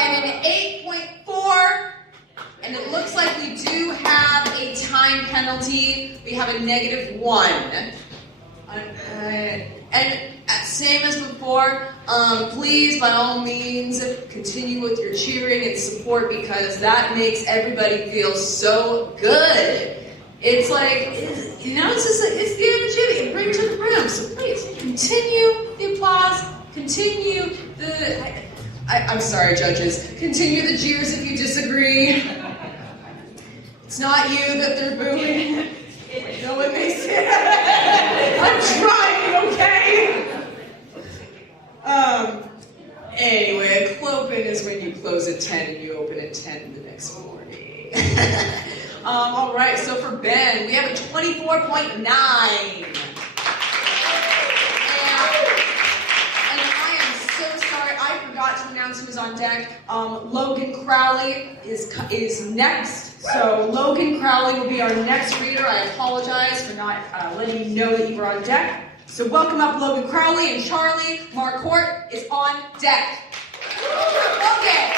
and an 8.4, and it looks like we do have a time penalty. We have a -1. And same as before, please, by all means, continue with your cheering and support, because that makes everybody feel so good. It's like, it's just like, it's the energy that you bring to the room. So please, continue the applause, continue the, I'm sorry, judges, continue the jeers if you disagree. It's not you that they're booing. No one makes it. I'm trying, okay? Anyway, a clopin is when you close at 10 and you open at 10 the next morning. All right, so for Ben, we have a 24.9. And I am so sorry, I forgot to announce who's on deck. Logan Crowley is next. So Logan Crowley will be our next reader. I apologize for not letting you know that you were on deck. So welcome up Logan Crowley, and Charlie Marquardt is on deck. Okay.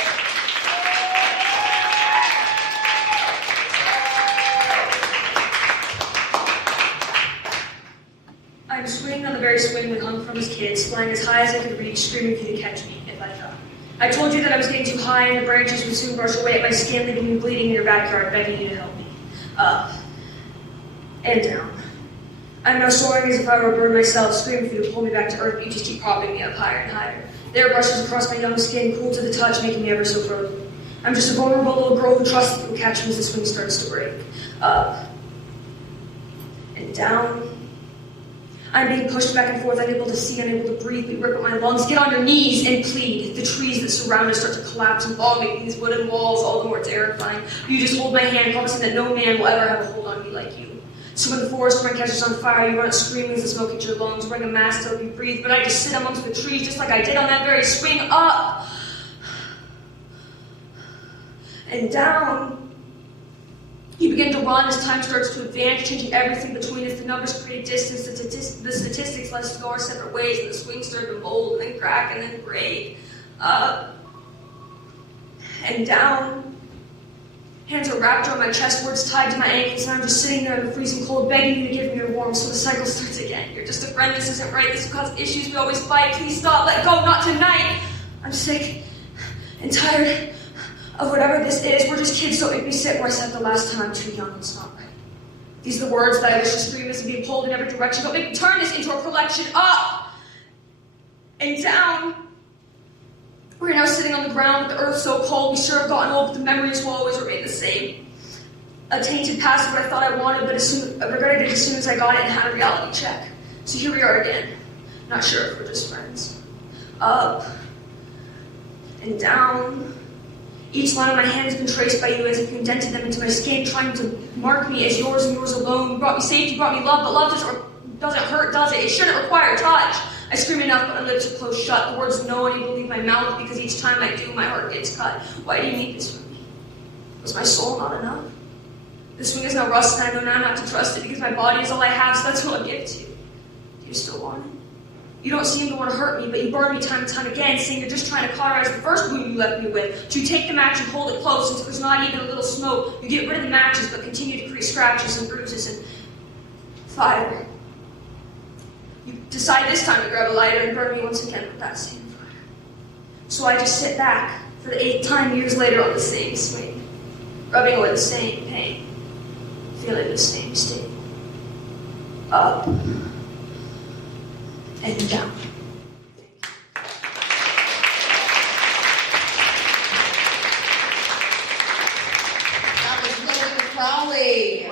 I'm swinging on the very swing we hung from as kids, flying as high as I could reach, screaming for you to catch me if I fell. I told you that I was getting too high and the branches would soon brush away at my skin, leaving me bleeding in your backyard, begging you to help me. Up. And down. I'm now soaring as if I were a bird myself, screaming for you to pull me back to earth, but you just keep propping me up higher and higher. The air brushes across my young skin, cool to the touch, making me ever so frozen. I'm just a vulnerable little girl who trusts that it will catch me as the swing starts to break. Up and down. I'm being pushed back and forth, unable to see, unable to breathe. We rip at my lungs. Get on your knees and plead. The trees that surround us start to collapse and fall, making these wooden walls all the more terrifying. You just hold my hand, promising that no man will ever have a hold on me like you. So when the forest fire catches on fire, you run out screaming as the smoke hits your lungs, wearing a mask to help you breathe. But I just sit amongst the trees just like I did on that very swing. Up and down. You begin to run as time starts to advance, changing everything between us. The numbers create distance, the statistics let us go our separate ways, and the swings start to mold and then crack and then break. Up and down. Hands are wrapped around my chest, words tied to my ankles, and I'm just sitting there in the freezing cold, begging you to give me your warmth, so the cycle starts again. You're just a friend, this isn't right, this will cause issues, we always fight, please stop, let go, not tonight. I'm sick and tired of whatever this is. We're just kids, don't make me sit where I sat the last time. I'm too young, it's not right. These are the words that I wish to scream as and be pulled in every direction. Don't make me turn this into a collection. Up and down. We're now sitting on the ground with the earth so cold. We sure have gotten old, but the memories will always remain the same. A tainted past of what I thought I wanted, but I regretted it as soon as I got it and had a reality check. So here we are again. Not sure if we're just friends. Up and down. Each line of my hand has been traced by you as if you indented them into my skin, trying to mark me as yours and yours alone. You brought me safety, you brought me love, but love doesn't hurt, does it? It shouldn't require touch. I scream enough, but my lips are closed shut. The words no one even leave my mouth because each time I do, my heart gets cut. Why do you need this from me? Was my soul not enough? The swing is now rust, and I know now not to trust it because my body is all I have, so that's what I'll give to you. Do you still want it? You don't seem to want to hurt me, but you burn me time and time again, saying you're just trying to cauterize the first wound you left me with. So you take the match and hold it close, since there's not even a little smoke. You get rid of the matches, but continue to create scratches and bruises and fire. You decide this time to grab a lighter and burn me once again with that same fire. So I just sit back for the 8th time years later on the same swing, rubbing away the same pain, feeling the same sting. Up and down. That was Logan Crowley.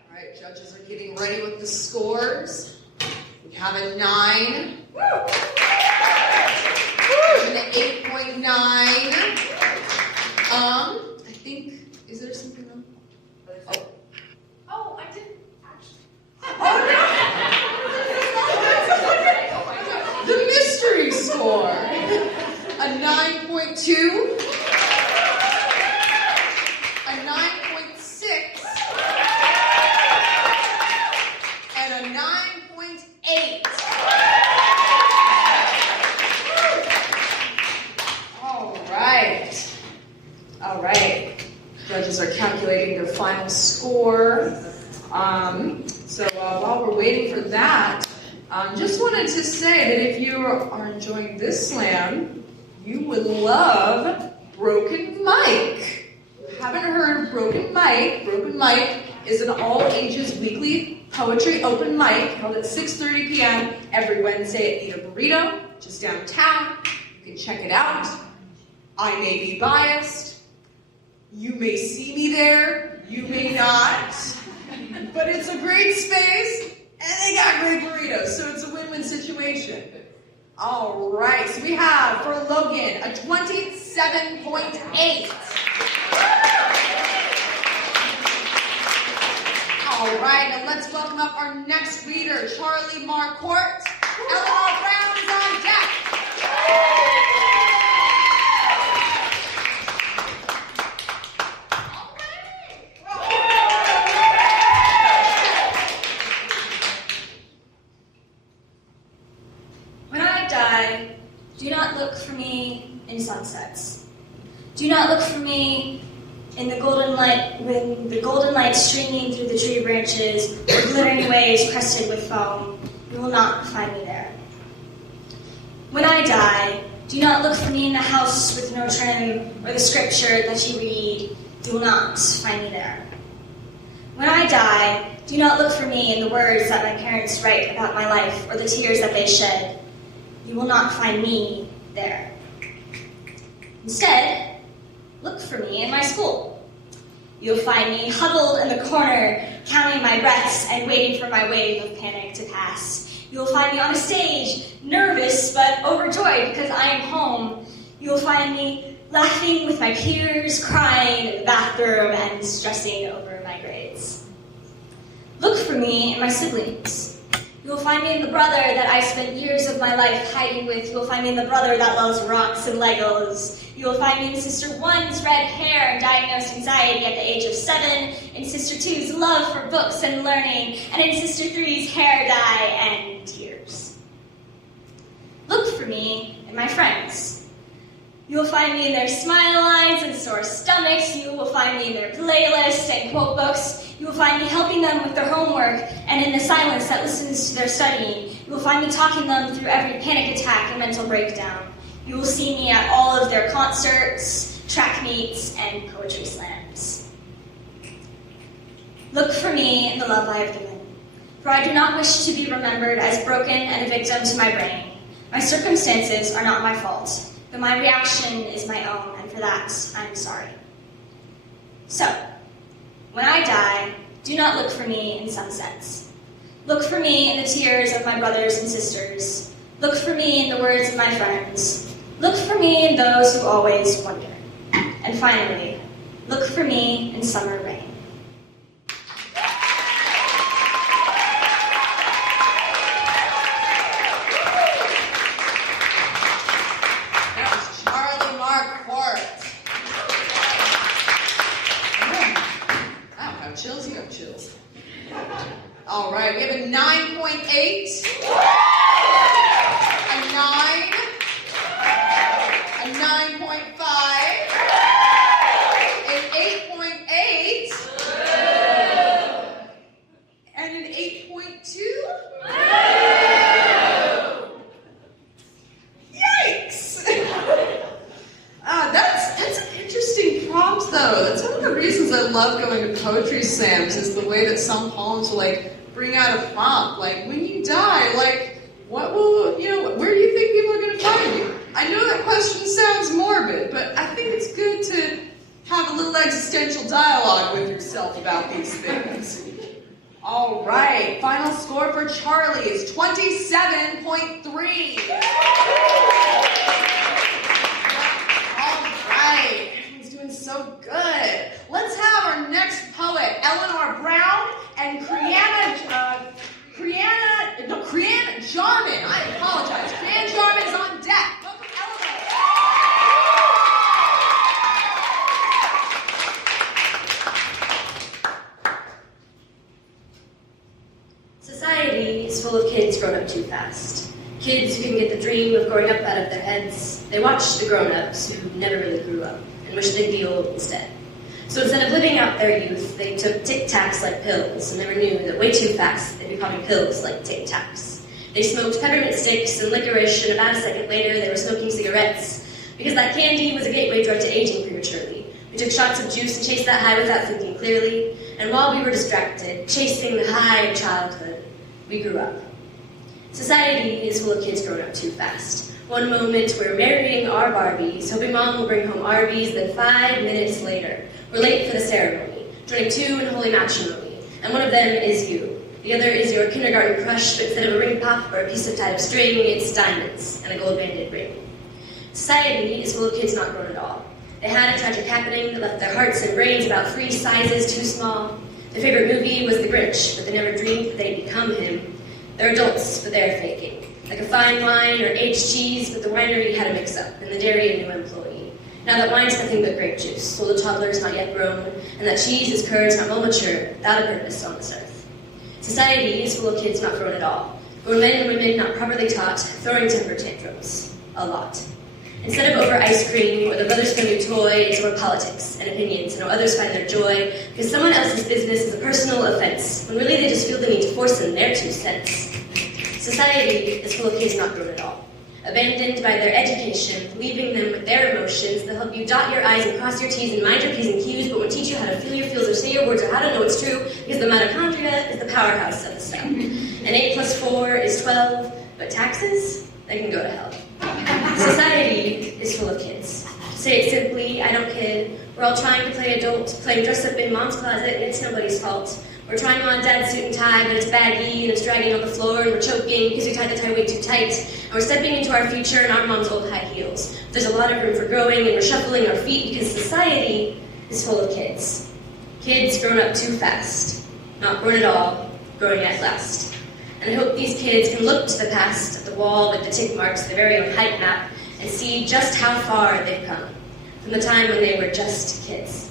All right, judges are getting ready with the scores. We have a 9. And an 8.9. I think, is there something else? Oh, I didn't actually. The mystery score. A 9.2. A 9.6. And a 9.8. All right. Judges are calculating their final score. So while we're waiting for that, just wanted to say that if you are enjoying this slam, you would love Broken Mike. Haven't heard of Broken Mike? Broken Mike is an all-ages weekly poetry open mic held at 6:30 p.m. every Wednesday at Eat a Burrito, just downtown. You can check it out. I may be biased. You may see me there. You may not. But it's a great space, and they got great burritos, so it's a win-win situation. All right, so we have for Logan a 27.8. All right, and let's welcome up our next reader, Charlie Marquardt. Eleanor Brown is on deck. Do not look for me in sunsets. Do not look for me in the golden light, when the golden light streaming through the tree branches, or glittering waves crested with foam. You will not find me there. When I die, do not look for me in the house with no trim, or the scripture that you read. You will not find me there. When I die, do not look for me in the words that my parents write about my life or the tears that they shed. You will not find me there. Instead, look for me in my school. You'll find me huddled in the corner, counting my breaths and waiting for my wave of panic to pass. You'll find me on a stage, nervous but overjoyed because I am home. You'll find me laughing with my peers, crying in the bathroom, and stressing over my grades. Look for me in my siblings. You will find me in the brother that I spent years of my life hiding with. You will find me in the brother that loves rocks and Legos. You will find me in Sister 1's red hair and diagnosed anxiety at the age of 7, in Sister 2's love for books and learning, and in Sister 3's hair dye and tears. Look for me in my friends. You will find me in their smile lines and sore stomachs. You will find me in their playlists and quote books. You will find me helping them with their homework and in the silence that listens to their studying. You will find me talking them through every panic attack and mental breakdown. You will see me at all of their concerts, track meets, and poetry slams. Look for me in the love I have given, for I do not wish to be remembered as broken and a victim to my brain. My circumstances are not my fault, but my reaction is my own, and for that, I am sorry. So, when I die, do not look for me in sunsets. Look for me in the tears of my brothers and sisters. Look for me in the words of my friends. Look for me in those who always wonder. And finally, look for me in summer rain. Chills, you have chills. All right, we have a 9.8, a 9, a 9.5, an 8.8, and an 8.2. Yikes! That's an interesting prompt, though. That's one of the reasons I love going to poetry slams, is the way that some poems will, bring out a prompt. When you die, what will, where do you think people are going to find you? I know that question sounds morbid, but I think it's good to have a little existential dialogue with yourself about these things. All right, final score for Charlie is 27.3. Everyone's doing so good. Let's have our next poet, Eleanor Brown and Creann Jarman. I apologize. Creann Jarman is on deck. Welcome, Eleanor. Society is full of kids grown up too fast. Kids who can get the dream of growing up out of their heads. They watch the grown-ups who never really grew up and wish they'd be old instead. So instead of living out their youth, they took Tic-Tacs like pills and never knew that way too fast they'd be popping pills like Tic-Tacs. They smoked peppermint sticks and licorice, and about a second later they were smoking cigarettes because that candy was a gateway drug to aging prematurely. We took shots of juice and chased that high without thinking clearly, and while we were distracted, chasing the high of childhood, we grew up. Society is full of kids growing up too fast. One moment we're marrying our Barbies, hoping Mom will bring home Arby's, then 5 minutes later, we're late for the ceremony, joining 2 in holy matrimony, and one of them is you. The other is your kindergarten crush, but instead of a ring pop or a piece of tied up string, it's diamonds and a gold-banded ring. Society is full of kids not grown at all. They had a tragic happening that left their hearts and brains about 3 sizes too small. Their favorite movie was The Grinch, but they never dreamed that they'd become him. They're adults, but they're faking. Like a fine wine or aged cheese, but the winery had a mix-up, and the dairy a new employee. Now that wine's nothing but grape juice, so the toddler's not yet grown, and that cheese is curds not more mature, without a purpose on this earth. Society is full of kids not grown at all, grown men and women not properly taught, throwing temper tantrums. A lot. Instead of over ice cream, or the brothers for a new toy, it's over politics and opinions, and how others find their joy, because someone else's business is a personal offense, when really they just feel the need to force in their 2 cents. Society is full of kids not grown at all. abandoned by their education, leaving them with their emotions. They'll help you dot your I's and cross your T's and mind your P's and Q's, but won't teach you how to feel your feels or say your words or how to know it's true, because the mitochondria is the powerhouse of the cell. An 8 plus 4 is 12, but taxes, they can go to hell. Society is full of kids. To say it simply, I don't kid. We're all trying to play adult, playing dress up in mom's closet, and it's nobody's fault. We're trying on dad's suit and tie, but it's baggy and it's dragging on the floor, and we're choking because we tied the tie way too tight. And we're stepping into our future in our mom's old high heels. There's a lot of room for growing, and we're shuffling our feet because society is full of kids. Kids grown up too fast. Not grown at all, growing at last. And I hope these kids can look to the past, at the wall with the tick marks, their very own height map, and see just how far they've come from the time when they were just kids.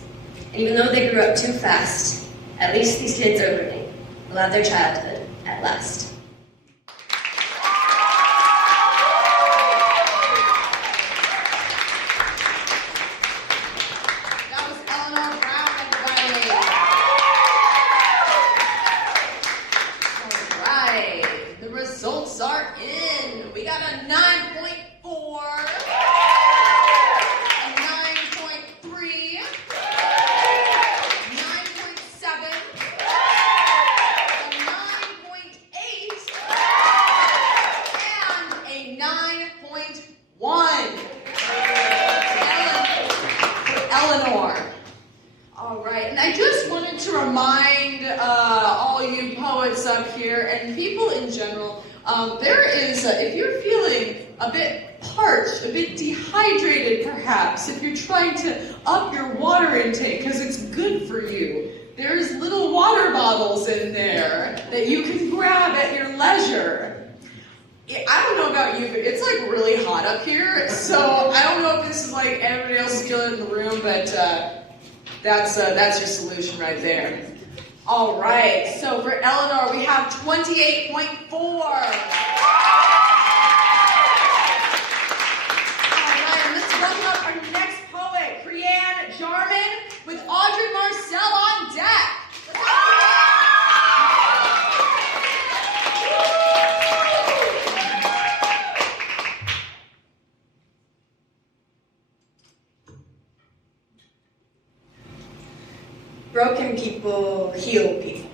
And even though they grew up too fast, at least these kids are learning. They'll have their childhood at last. That was Eleanor Brown, everybody. All right, the results are in. We got a 9.4, a 9.3, 9.7, a 9.8, and a 9.1. For Eleanor. All right, and I just wanted to remind all you poets up here and people in general, there is, if you're feeling a bit parched, a bit dehydrated perhaps, if you're trying to up your water intake because it's good for you, there's little water bottles in there that you can grab at your leisure. I don't know about you, but it's like really hot up here, so I don't know if this is like everybody else's feeling in the room, but that's your solution right there. All right, so for Eleanor, we have 28.4. All right, and let's welcome up our next poet, Creann Jarman, with Audrey Marcel on deck. Broken people heal people.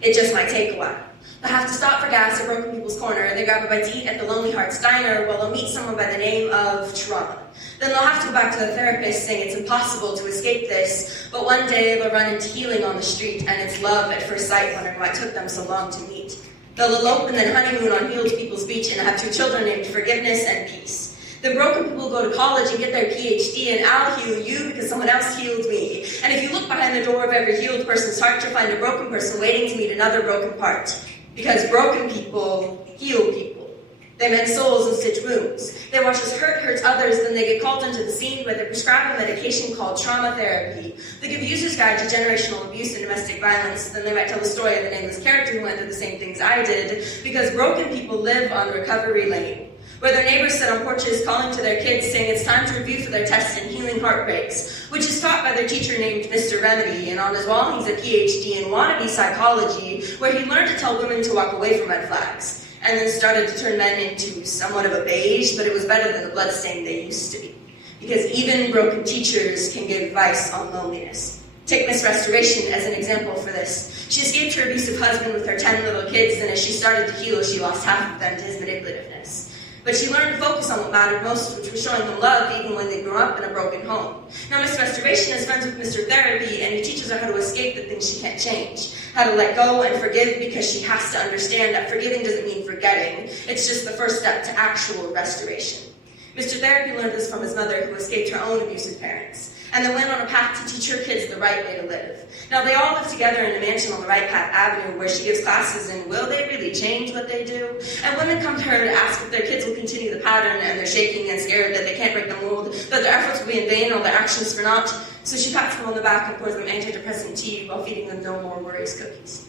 It just might take a while. They'll have to stop for gas at Broken People's Corner. They grab a bite to eat at the Lonely Hearts Diner while they'll meet someone by the name of trauma. Then they'll have to go back to the therapist saying it's impossible to escape this, but one day they'll run into healing on the street, and it's love at first sight, wondering why it took them so long to meet. They'll elope and then honeymoon on healed people's beach and have 2 children named Forgiveness and Peace. Then broken people go to college and get their PhD, and I'll heal you because someone else healed me. And if you look behind the door of every healed person's heart, you'll find a broken person waiting to meet another broken part. Because broken people heal people. They mend souls and stitch wounds. They watch as hurt hurts others, then they get called into the scene where they prescribe a medication called trauma therapy. They give user's guide to generational abuse and domestic violence, then they might tell the story of a nameless character who went through the same things I did, because broken people live on recovery lane, where their neighbors sit on porches calling to their kids saying it's time to review for their tests and healing heartbreaks, which is taught by their teacher named Mr. Remedy, and on his wall he's a PhD in wannabe psychology, where he learned to tell women to walk away from red flags, and then started to turn men into somewhat of a beige, but it was better than the bloodstain they used to be. Because even broken teachers can give advice on loneliness. Take Miss Restoration as an example for this. She escaped her abusive husband with her 10 little kids, and as she started to heal, she lost half of them to his manipulativeness. But she learned to focus on what mattered most, which was showing them love even when they grew up in a broken home. Now, Miss Restoration is friends with Mr. Therapy, and he teaches her how to escape the things she can't change. How to let go and forgive, because she has to understand that forgiving doesn't mean forgetting. It's just the first step to actual restoration. Mr. Therapy learned this from his mother, who escaped her own abusive parents, and then went on a path to teach her kids the right way to live. Now, they all live together in a mansion on the Right Path Avenue, where she gives classes in will they really change what they do? And women come to her to ask if their kids will continue the pattern, and they're shaking and scared that they can't break the mold, that their efforts will be in vain or their actions for naught. So she pats them on the back and pours them antidepressant tea while feeding them no more worries cookies.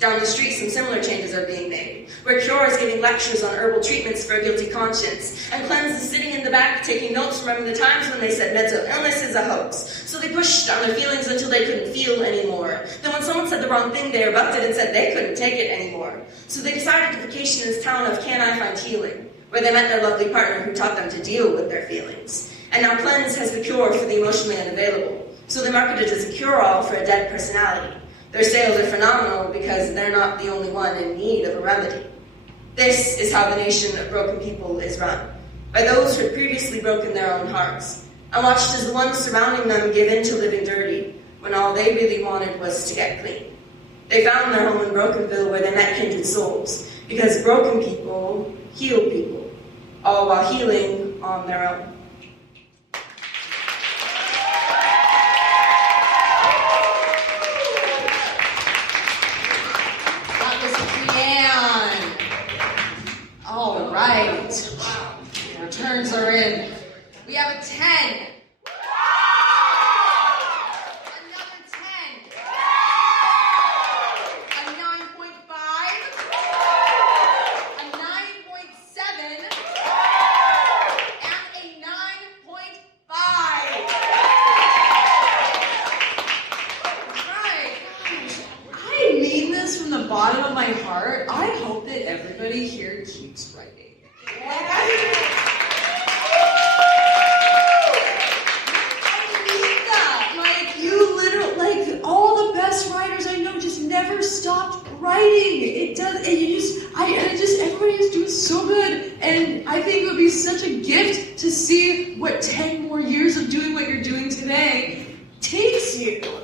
Down the street, some similar changes are being made, where Cure is giving lectures on herbal treatments for a guilty conscience, and Cleanse is sitting in the back taking notes, remembering the times when they said mental illness is a hoax. So they pushed on their feelings until they couldn't feel anymore. Then when someone said the wrong thing, they erupted and said they couldn't take it anymore. So they decided to vacation in this town of Can I Find Healing, where they met their lovely partner who taught them to deal with their feelings. And now Cleanse has the cure for the emotionally unavailable, so they market it as a cure-all for a dead personality. Their sales are phenomenal because they're not the only one in need of a remedy. This is how the nation of broken people is run, by those who had previously broken their own hearts, and watched as the ones surrounding them give in to living dirty, when all they really wanted was to get clean. They found their home in Brokenville where they met kindred souls, because broken people heal people, all while healing on their own. That was Creann. All right. Our turns are in. We have a 10. Another 10. A 9.5. A 9.7. And a 9.5. Right. Gosh, I mean this from the bottom of my heart. I hope that everybody here keeps writing. All the best writers I know just never stopped writing. It does, and everybody is doing so good. And I think it would be such a gift to see what 10 more years of doing what you're doing today takes you. All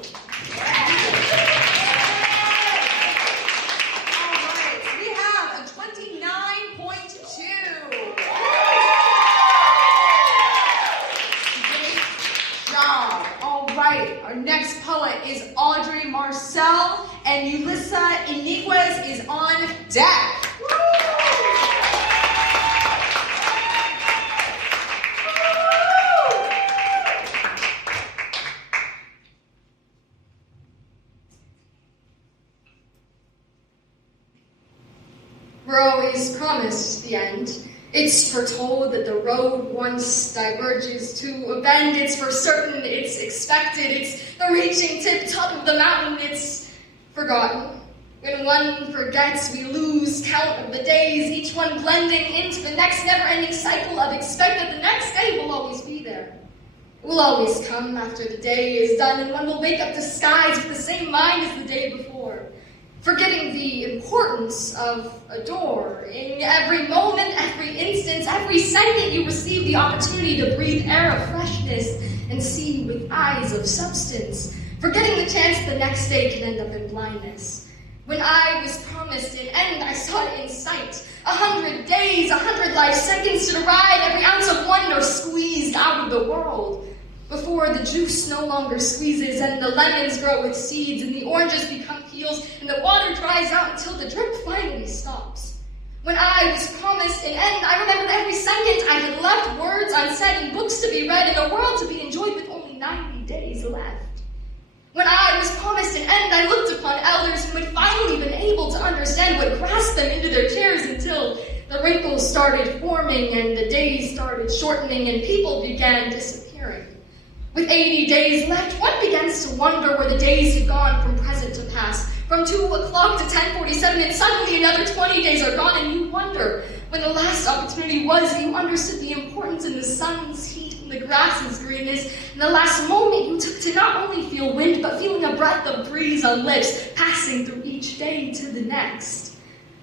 right, we have a 29.2. Great job. All right, our next poet is Audrey Marcel, and Ulyssa Iniquez is on deck. We're always promised the end. It's foretold that the road once diverges to a bend. It's for certain, it's expected, it's the reaching tip-top of the mountain. It's forgotten. When one forgets, we lose count of the days, each one blending into the next never-ending cycle of expect that the next day will always be there. It will always come after the day is done, and one will wake up to skies with the same mind as the day before. Forgetting the importance of a door. In every moment, every instance, every second, you receive the opportunity to breathe air of freshness and see with eyes of substance. Forgetting the chance the next day can end up in blindness. When I was promised an end, I saw it in sight. 100 days, 100 life seconds to arrive, every ounce of wonder squeezed out of the world. Before the juice no longer squeezes and the lemons grow with seeds and the oranges become peels and the water dries out until the drip finally stops. When I was promised an end, I remembered every second I had left words unsaid and books to be read and a world to be enjoyed with only 90 days left. When I was promised an end, I looked upon elders who had finally been able to understand what grasped them into their chairs until the wrinkles started forming and the days started shortening and people began disappearing. With 80 days left, one begins to wonder where the days have gone from present to past. From 2 o'clock to 10:47, and suddenly another 20 days are gone, and you wonder when the last opportunity was, you understood the importance in the sun's heat and the grass's greenness, and the last moment you took to not only feel wind, but feeling a breath of breeze on lips, passing through each day to the next,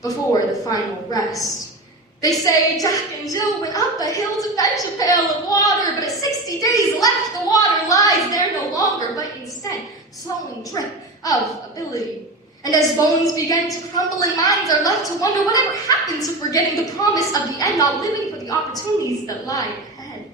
before the final rest. They say Jack and Jill went up a hill to fetch a pail of water, but at 60 days left, the water lies there no longer, but instead, slowing drip of ability. And as bones begin to crumble and minds are left to wonder whatever happened to forgetting the promise of the end, not living for the opportunities that lie ahead.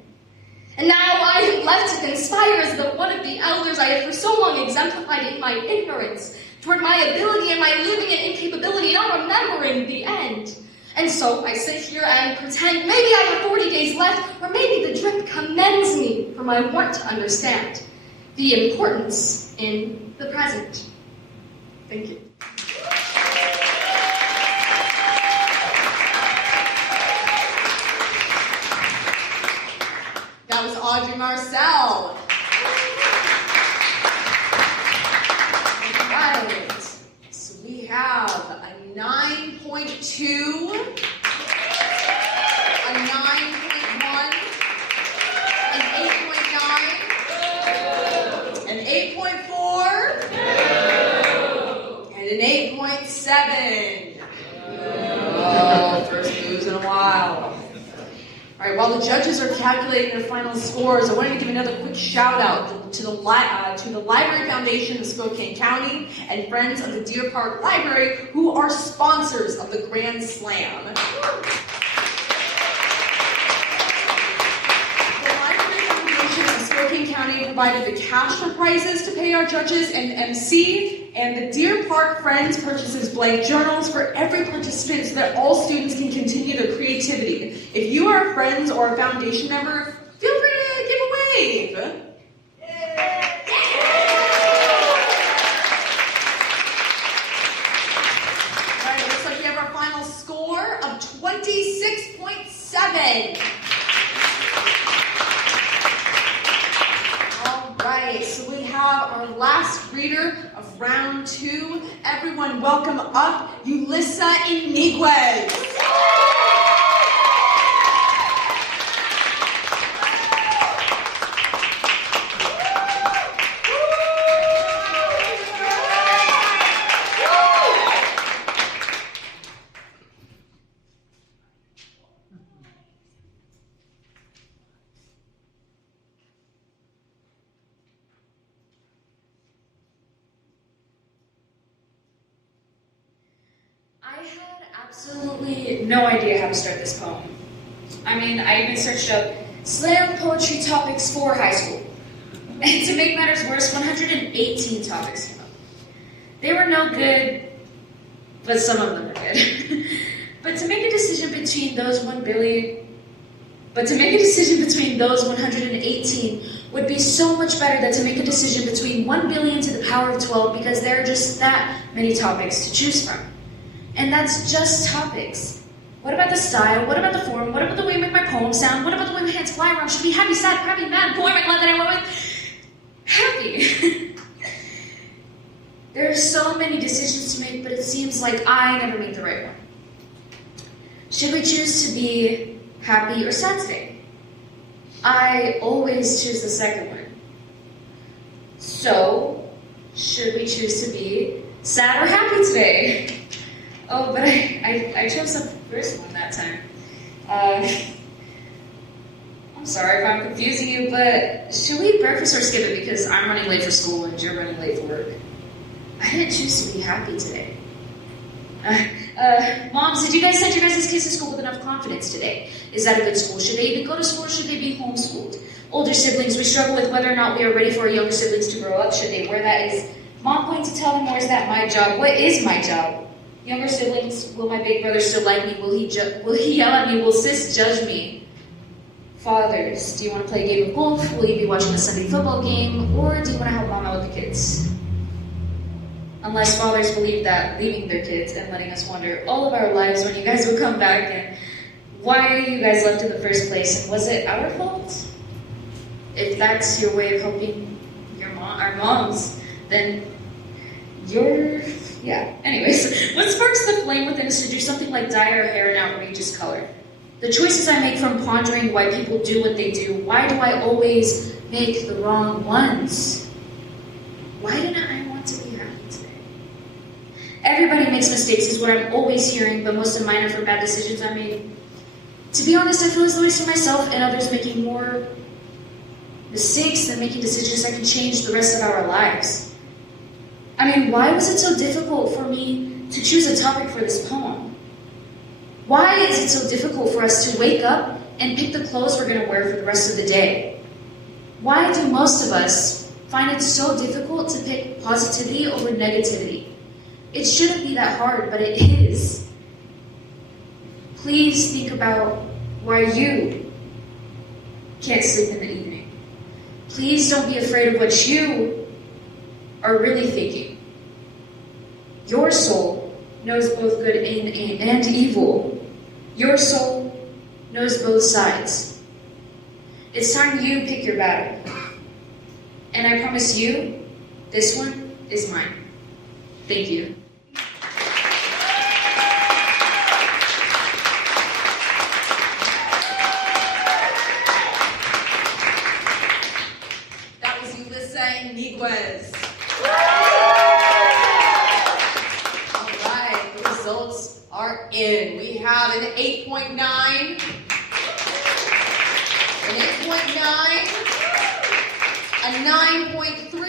And now I am left to conspire as the one of the elders I have for so long exemplified in my ignorance, toward my ability and my living and incapability, not remembering the end. And so I sit here and pretend maybe I have 40 days left, or maybe the drip commends me for my want to understand the importance in the present. Thank you. That was Audrey Marcel. Right. So we have a 9.2. 8.4. And an 8.7. Oh, first moves in a while. All right, while the judges are calculating their final scores, I wanted to give another quick shout out to the Library Foundation of Spokane County and Friends of the Deer Park Library, who are sponsors of the Grand Slam. The Library Foundation of Spokane County provided the cash for prizes to pay our judges and MC, and the Deer Park Friends purchases blank journals for every participant so that all students can continue their creativity. If you are a Friends or a Foundation member, feel free to give a wave. All right, it looks like we have our final score of 26.7. All right, so we have our last reader of round 2. Everyone welcome up Ulyssa Iniquez. I had absolutely no idea how to start this poem. I mean, I even searched up slam poetry topics for high school. And to make matters worse, 118 topics came up. They were no good, but some of them were good. But to make a decision between those 118 would be so much better than to make a decision between 1 billion to the power of 12, because there are just that many topics to choose from. And that's just topics. What about the style? What about the form? What about the way I make my poem sound? What about the way my hands fly around? Should be happy, sad, happy, mad, boy, am I glad that I went with happy. There are so many decisions to make, but it seems like I never make the right one. Should we choose to be happy or sad today? I always choose the second one. So, should we choose to be sad or happy today? Oh, but I chose the first one that time. I'm sorry if I'm confusing you, but should we eat breakfast or skip it because I'm running late for school and you're running late for work? I didn't choose to be happy today. Moms, did you guys send your guys' kids to school with enough confidence today? Is that a good school? Should they even go to school or should they be homeschooled? Older siblings, we struggle with whether or not we are ready for our younger siblings to grow up. Should they wear that? Is mom going to tell them, or is that my job? What is my job? Younger siblings, will my big brother still like me? Will he yell at me? Will sis judge me? Fathers, do you want to play a game of golf? Will you be watching a Sunday football game? Or do you want to help mom out with the kids? Unless fathers believe that leaving their kids and letting us wonder all of our lives when you guys will come back and why you guys left in the first place, and was it our fault? If that's your way of helping our moms, then yeah. Anyways, what sparks the flame within us to do something like dye our hair an outrageous color? The choices I make from pondering why people do what they do. Why do I always make the wrong ones? Why didn't I want to be happy today? Everybody makes mistakes is what I'm always hearing, but most of mine are from bad decisions I made. To be honest, I feel as though I see myself and others making more mistakes than making decisions that can change the rest of our lives. I mean, why was it so difficult for me to choose a topic for this poem? Why is it so difficult for us to wake up and pick the clothes we're going to wear for the rest of the day? Why do most of us find it so difficult to pick positivity over negativity? It shouldn't be that hard, but it is. Please think about why you can't sleep in the evening. Please don't be afraid of what you are really thinking. Your soul knows both good and evil. Your soul knows both sides. It's time you pick your battle. And I promise you, this one is mine. Thank you. That was Ulyssa Iniquez. All right, the results are in. We have an 8.9, an 8.9, a 9.3,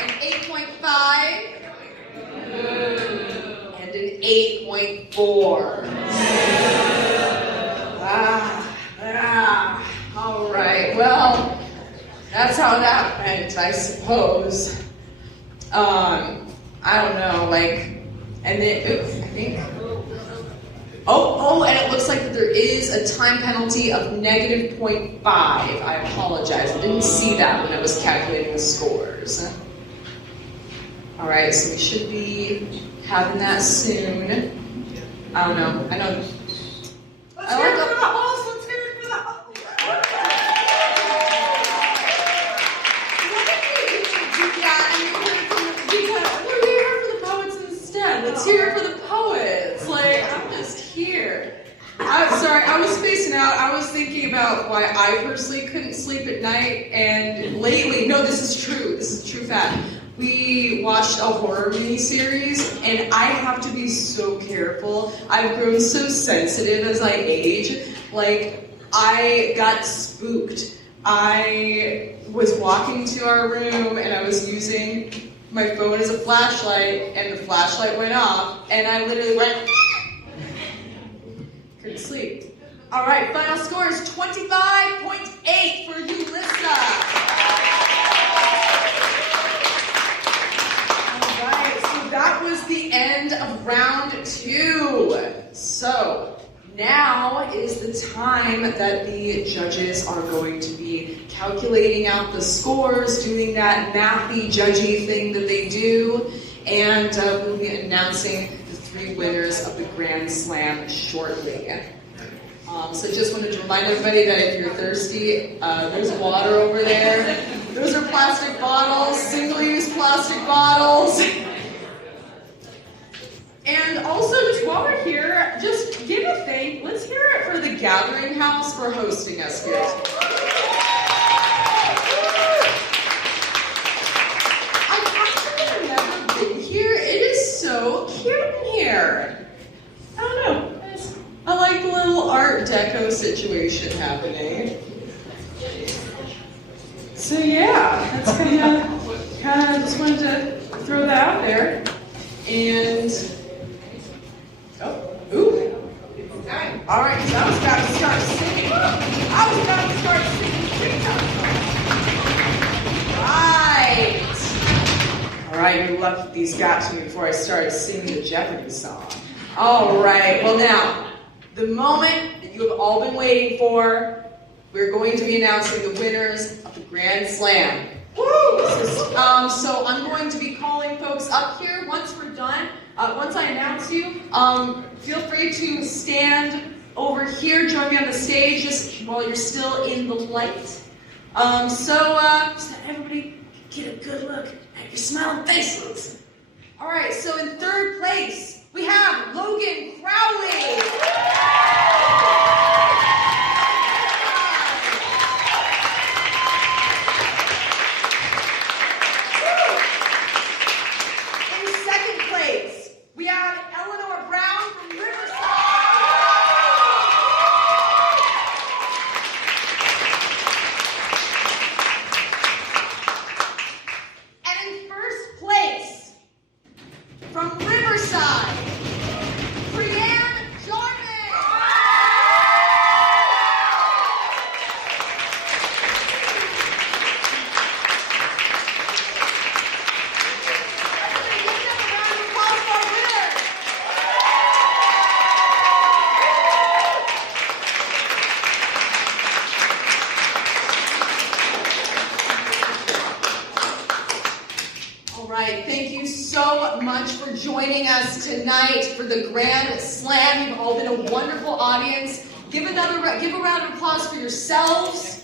an 8.5, and an 8.4. All right, well, that's how that went, I suppose. I don't know, and then, I think, and it looks like that there is a time penalty of negative 0.5. I apologize, I didn't see that when I was calculating the scores. All right, so we should be having that soon. I don't know, I know. Let's hear it for the host, let's hear it for the host. Let's hear it for the poets. I'm just here. Sorry, I was spacing out. I was thinking about why I personally couldn't sleep at night, and lately, no, this is true. This is true fact. We watched a horror miniseries, and I have to be so careful. I've grown so sensitive as I age. I got spooked. I was walking to our room, and I was using my phone as a flashlight, and the flashlight went off, and I literally went, couldn't sleep. All right, final score is 25.8 for Ulyssa. All right, so that was the end of round 2. So now is the time that the judges are going to be calculating out the scores, doing that mathy, judgy thing that they do, and we'll be announcing the 3 winners of the Grand Slam shortly. So just wanted to remind everybody that if you're thirsty, there's water over there. Those are plastic bottles, single-use plastic bottles. And also, just while we're here, just give a thank. Let's hear it for the Gathering House for hosting us here. I've never been here. It is so cute in here. I don't know. I like the little Art Deco situation happening. So yeah, that's kind of just wanted to throw that out there. And all right, so I was about to start singing. Right. All right, we left these got to me before I started singing the Jeopardy song. All right, well now, the moment that you have all been waiting for, we're going to be announcing the winners of the Grand Slam. Woo! So I'm going to be calling folks up here once we're done. Once I announce you, feel free to stand over here, join me on the stage just while you're still in the light. So that everybody get a good look at your smiling faces. All right, so in 3rd place, we have Logan Crowley. In 2nd place, we have Eleanor Brown from Riverside. And in 1st place, from Riverside, Creann Jarman. All right, thank you so much for joining us tonight for the Grand Slam. You've all been a wonderful audience. Give a round of applause for yourselves.